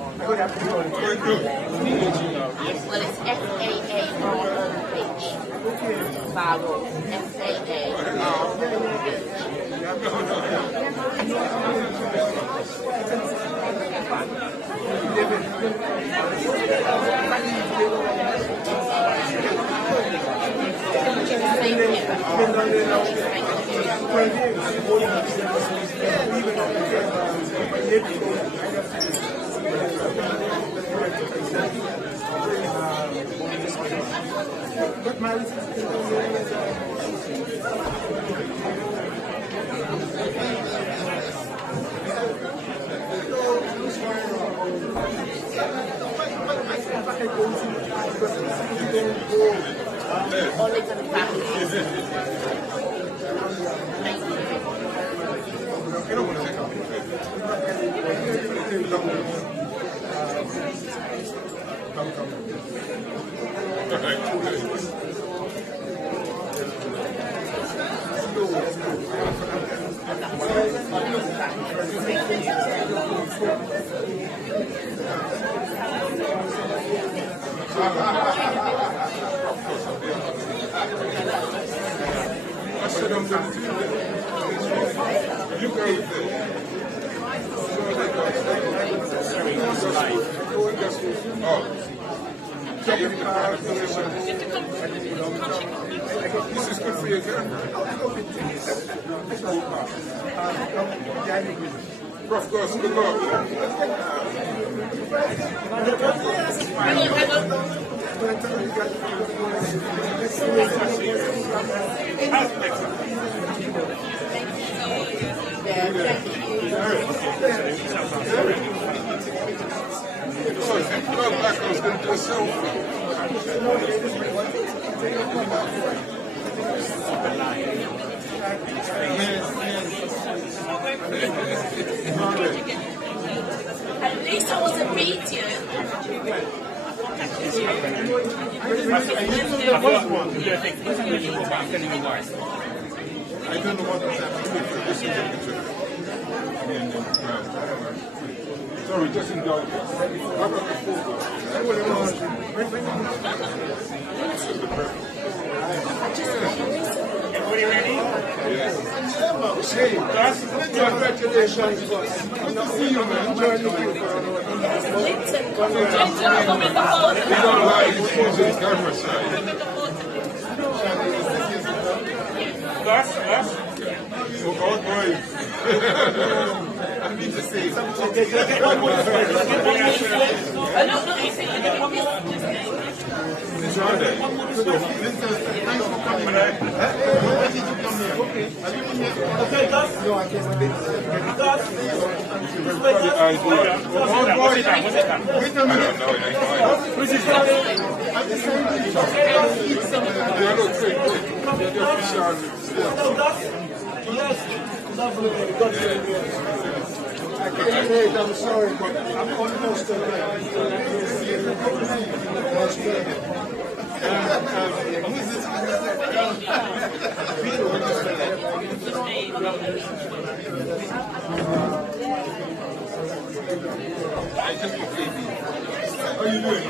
Well, it's F-A-A-R-O-H. Farrell. This is good for you, girl. Rough girls, good luck. At least I wasn't mean to you. I don't know what was happening. Sorry, just indulge us. How about the Everybody ready? Yes. Hey, congratulations. Good to see you, man. Joining you for another. You don't lie, you're supposed to the camera side. Gus? Oh, God, boys. I need to say something. So, thanks for coming. When did you come here? Have you been here? Okay, Gus? No, I came a bit. Gus? Oh, boy. Wait a minute. Who's this guy? I'm the same thing. Yeah, look, great. They're official. I can't say it, I'm sorry, but I'm almost there. Who is this? How are you doing?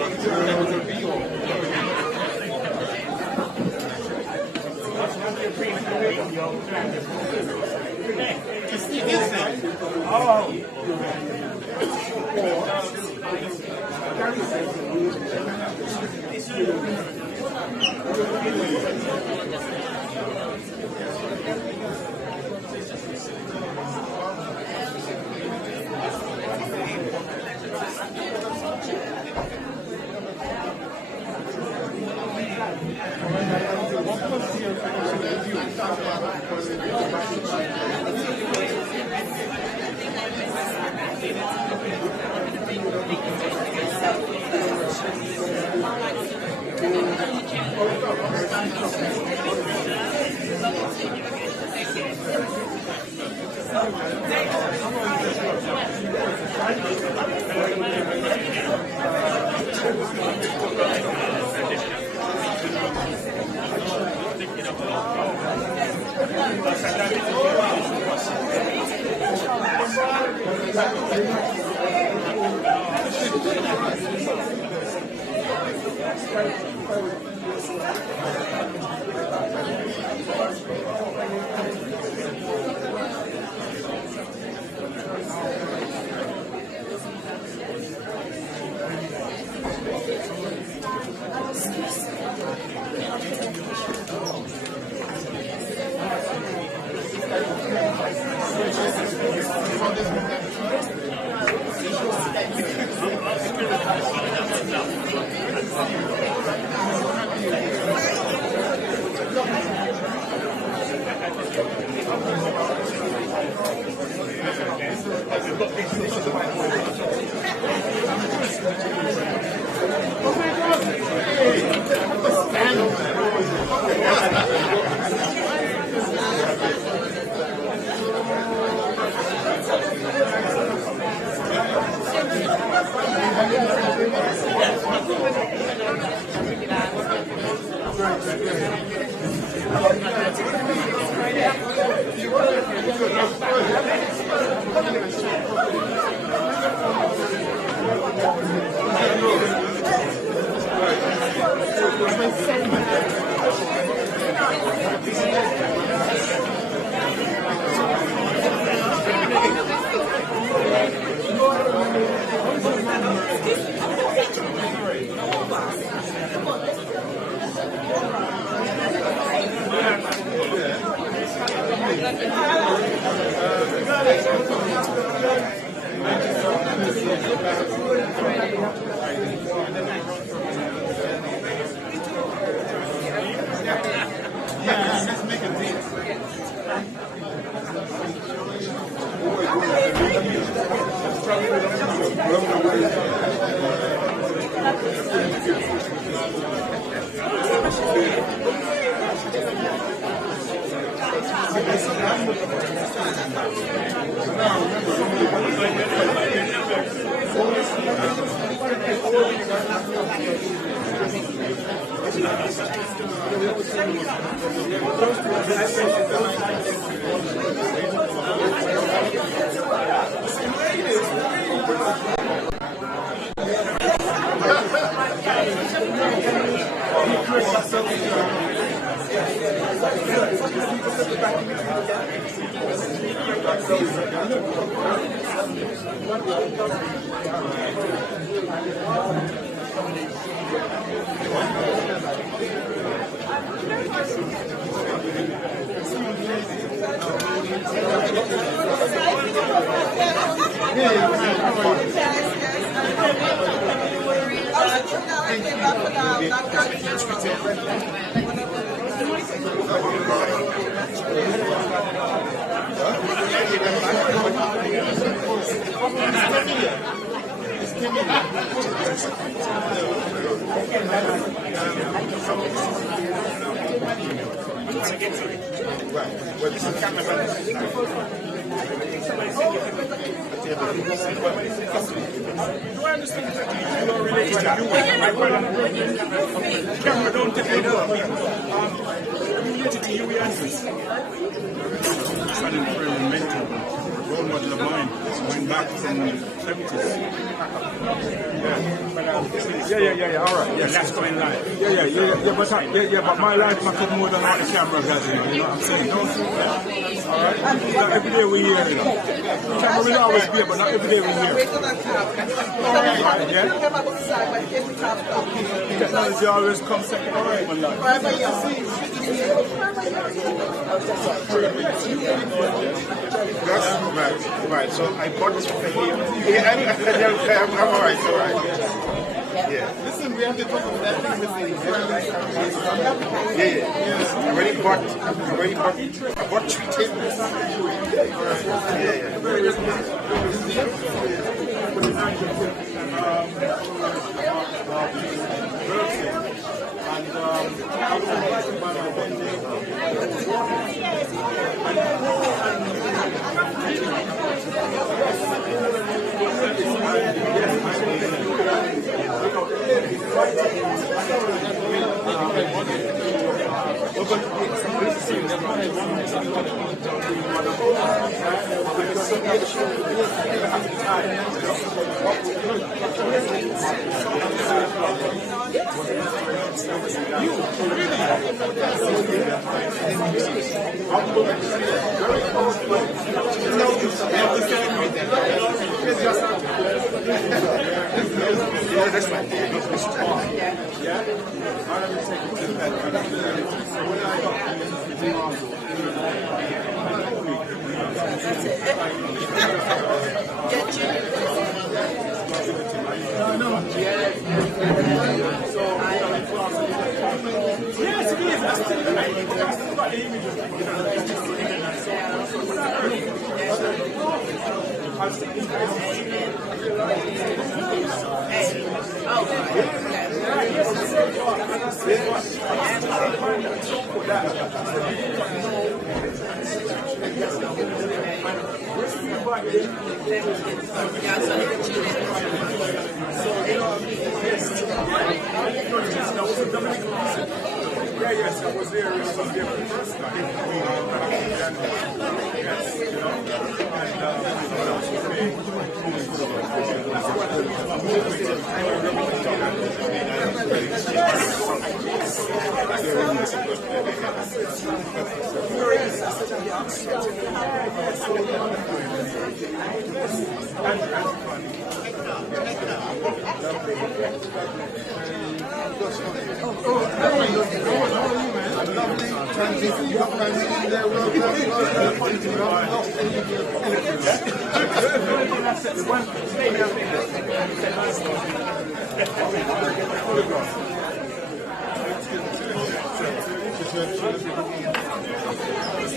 Yeah, all right. Yeah, that's going live. Yeah, but my life matters more than what the camera does, you know what I'm saying? All right? Not every day we hear, you know. Camera will always be here, but not every day we hear. Alright, yeah? Technology always comes second to human life. Right. So I bought this for you. I'm all right. Yeah. Listen, we have to talk about that thing with Yeah. I already bought 3 tables.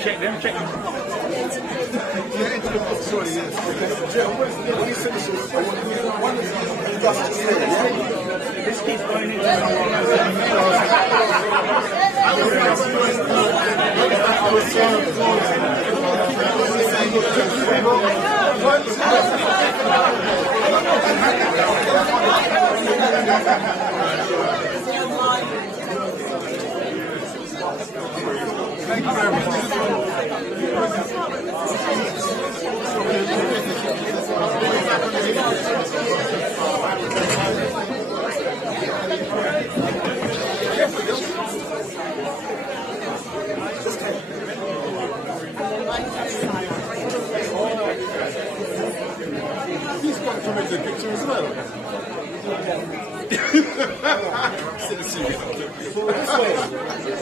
Check them. This keeps going into Thank you very much. He's got to come into the picture as well.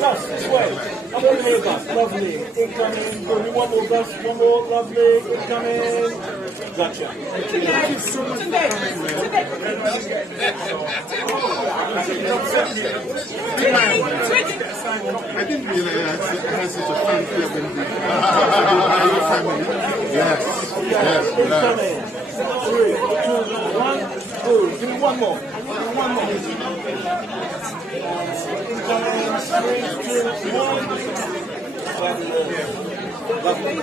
Gus, this way. Come over here, Gus. Lovely. Incoming. Go, one more, Gus. One more. Lovely. Incoming. Gotcha. Thank you so much for coming, man. I didn't realize I had such a fun club in the family. Yes. Yes. Incoming. 3, 2, 1. Go. Give me one more. One more. Incoming. 3, 2, 1. Lovely.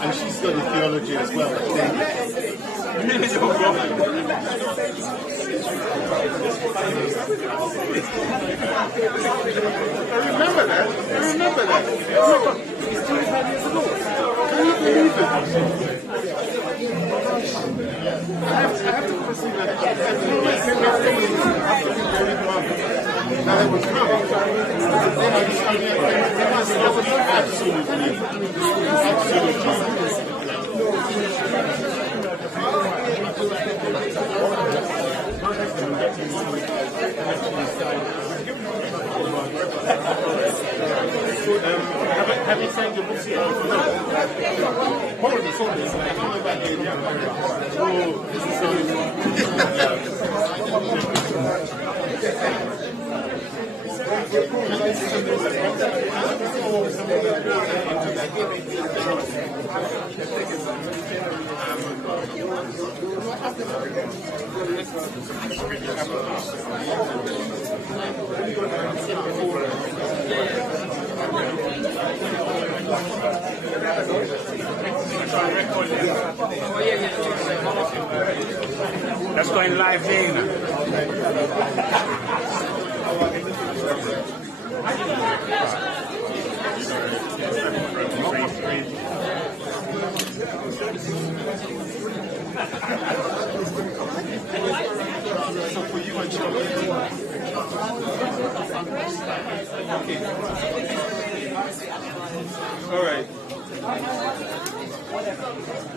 And she studied theology as well, I think. I remember that. Oh my God. It's 25 years ago. Can you believe it? I have to proceed that. Now they would come. Have you signed your books yet? Probably sold this. I don't know about the Oh, this is That's going live here. So for you and Charlie. All right.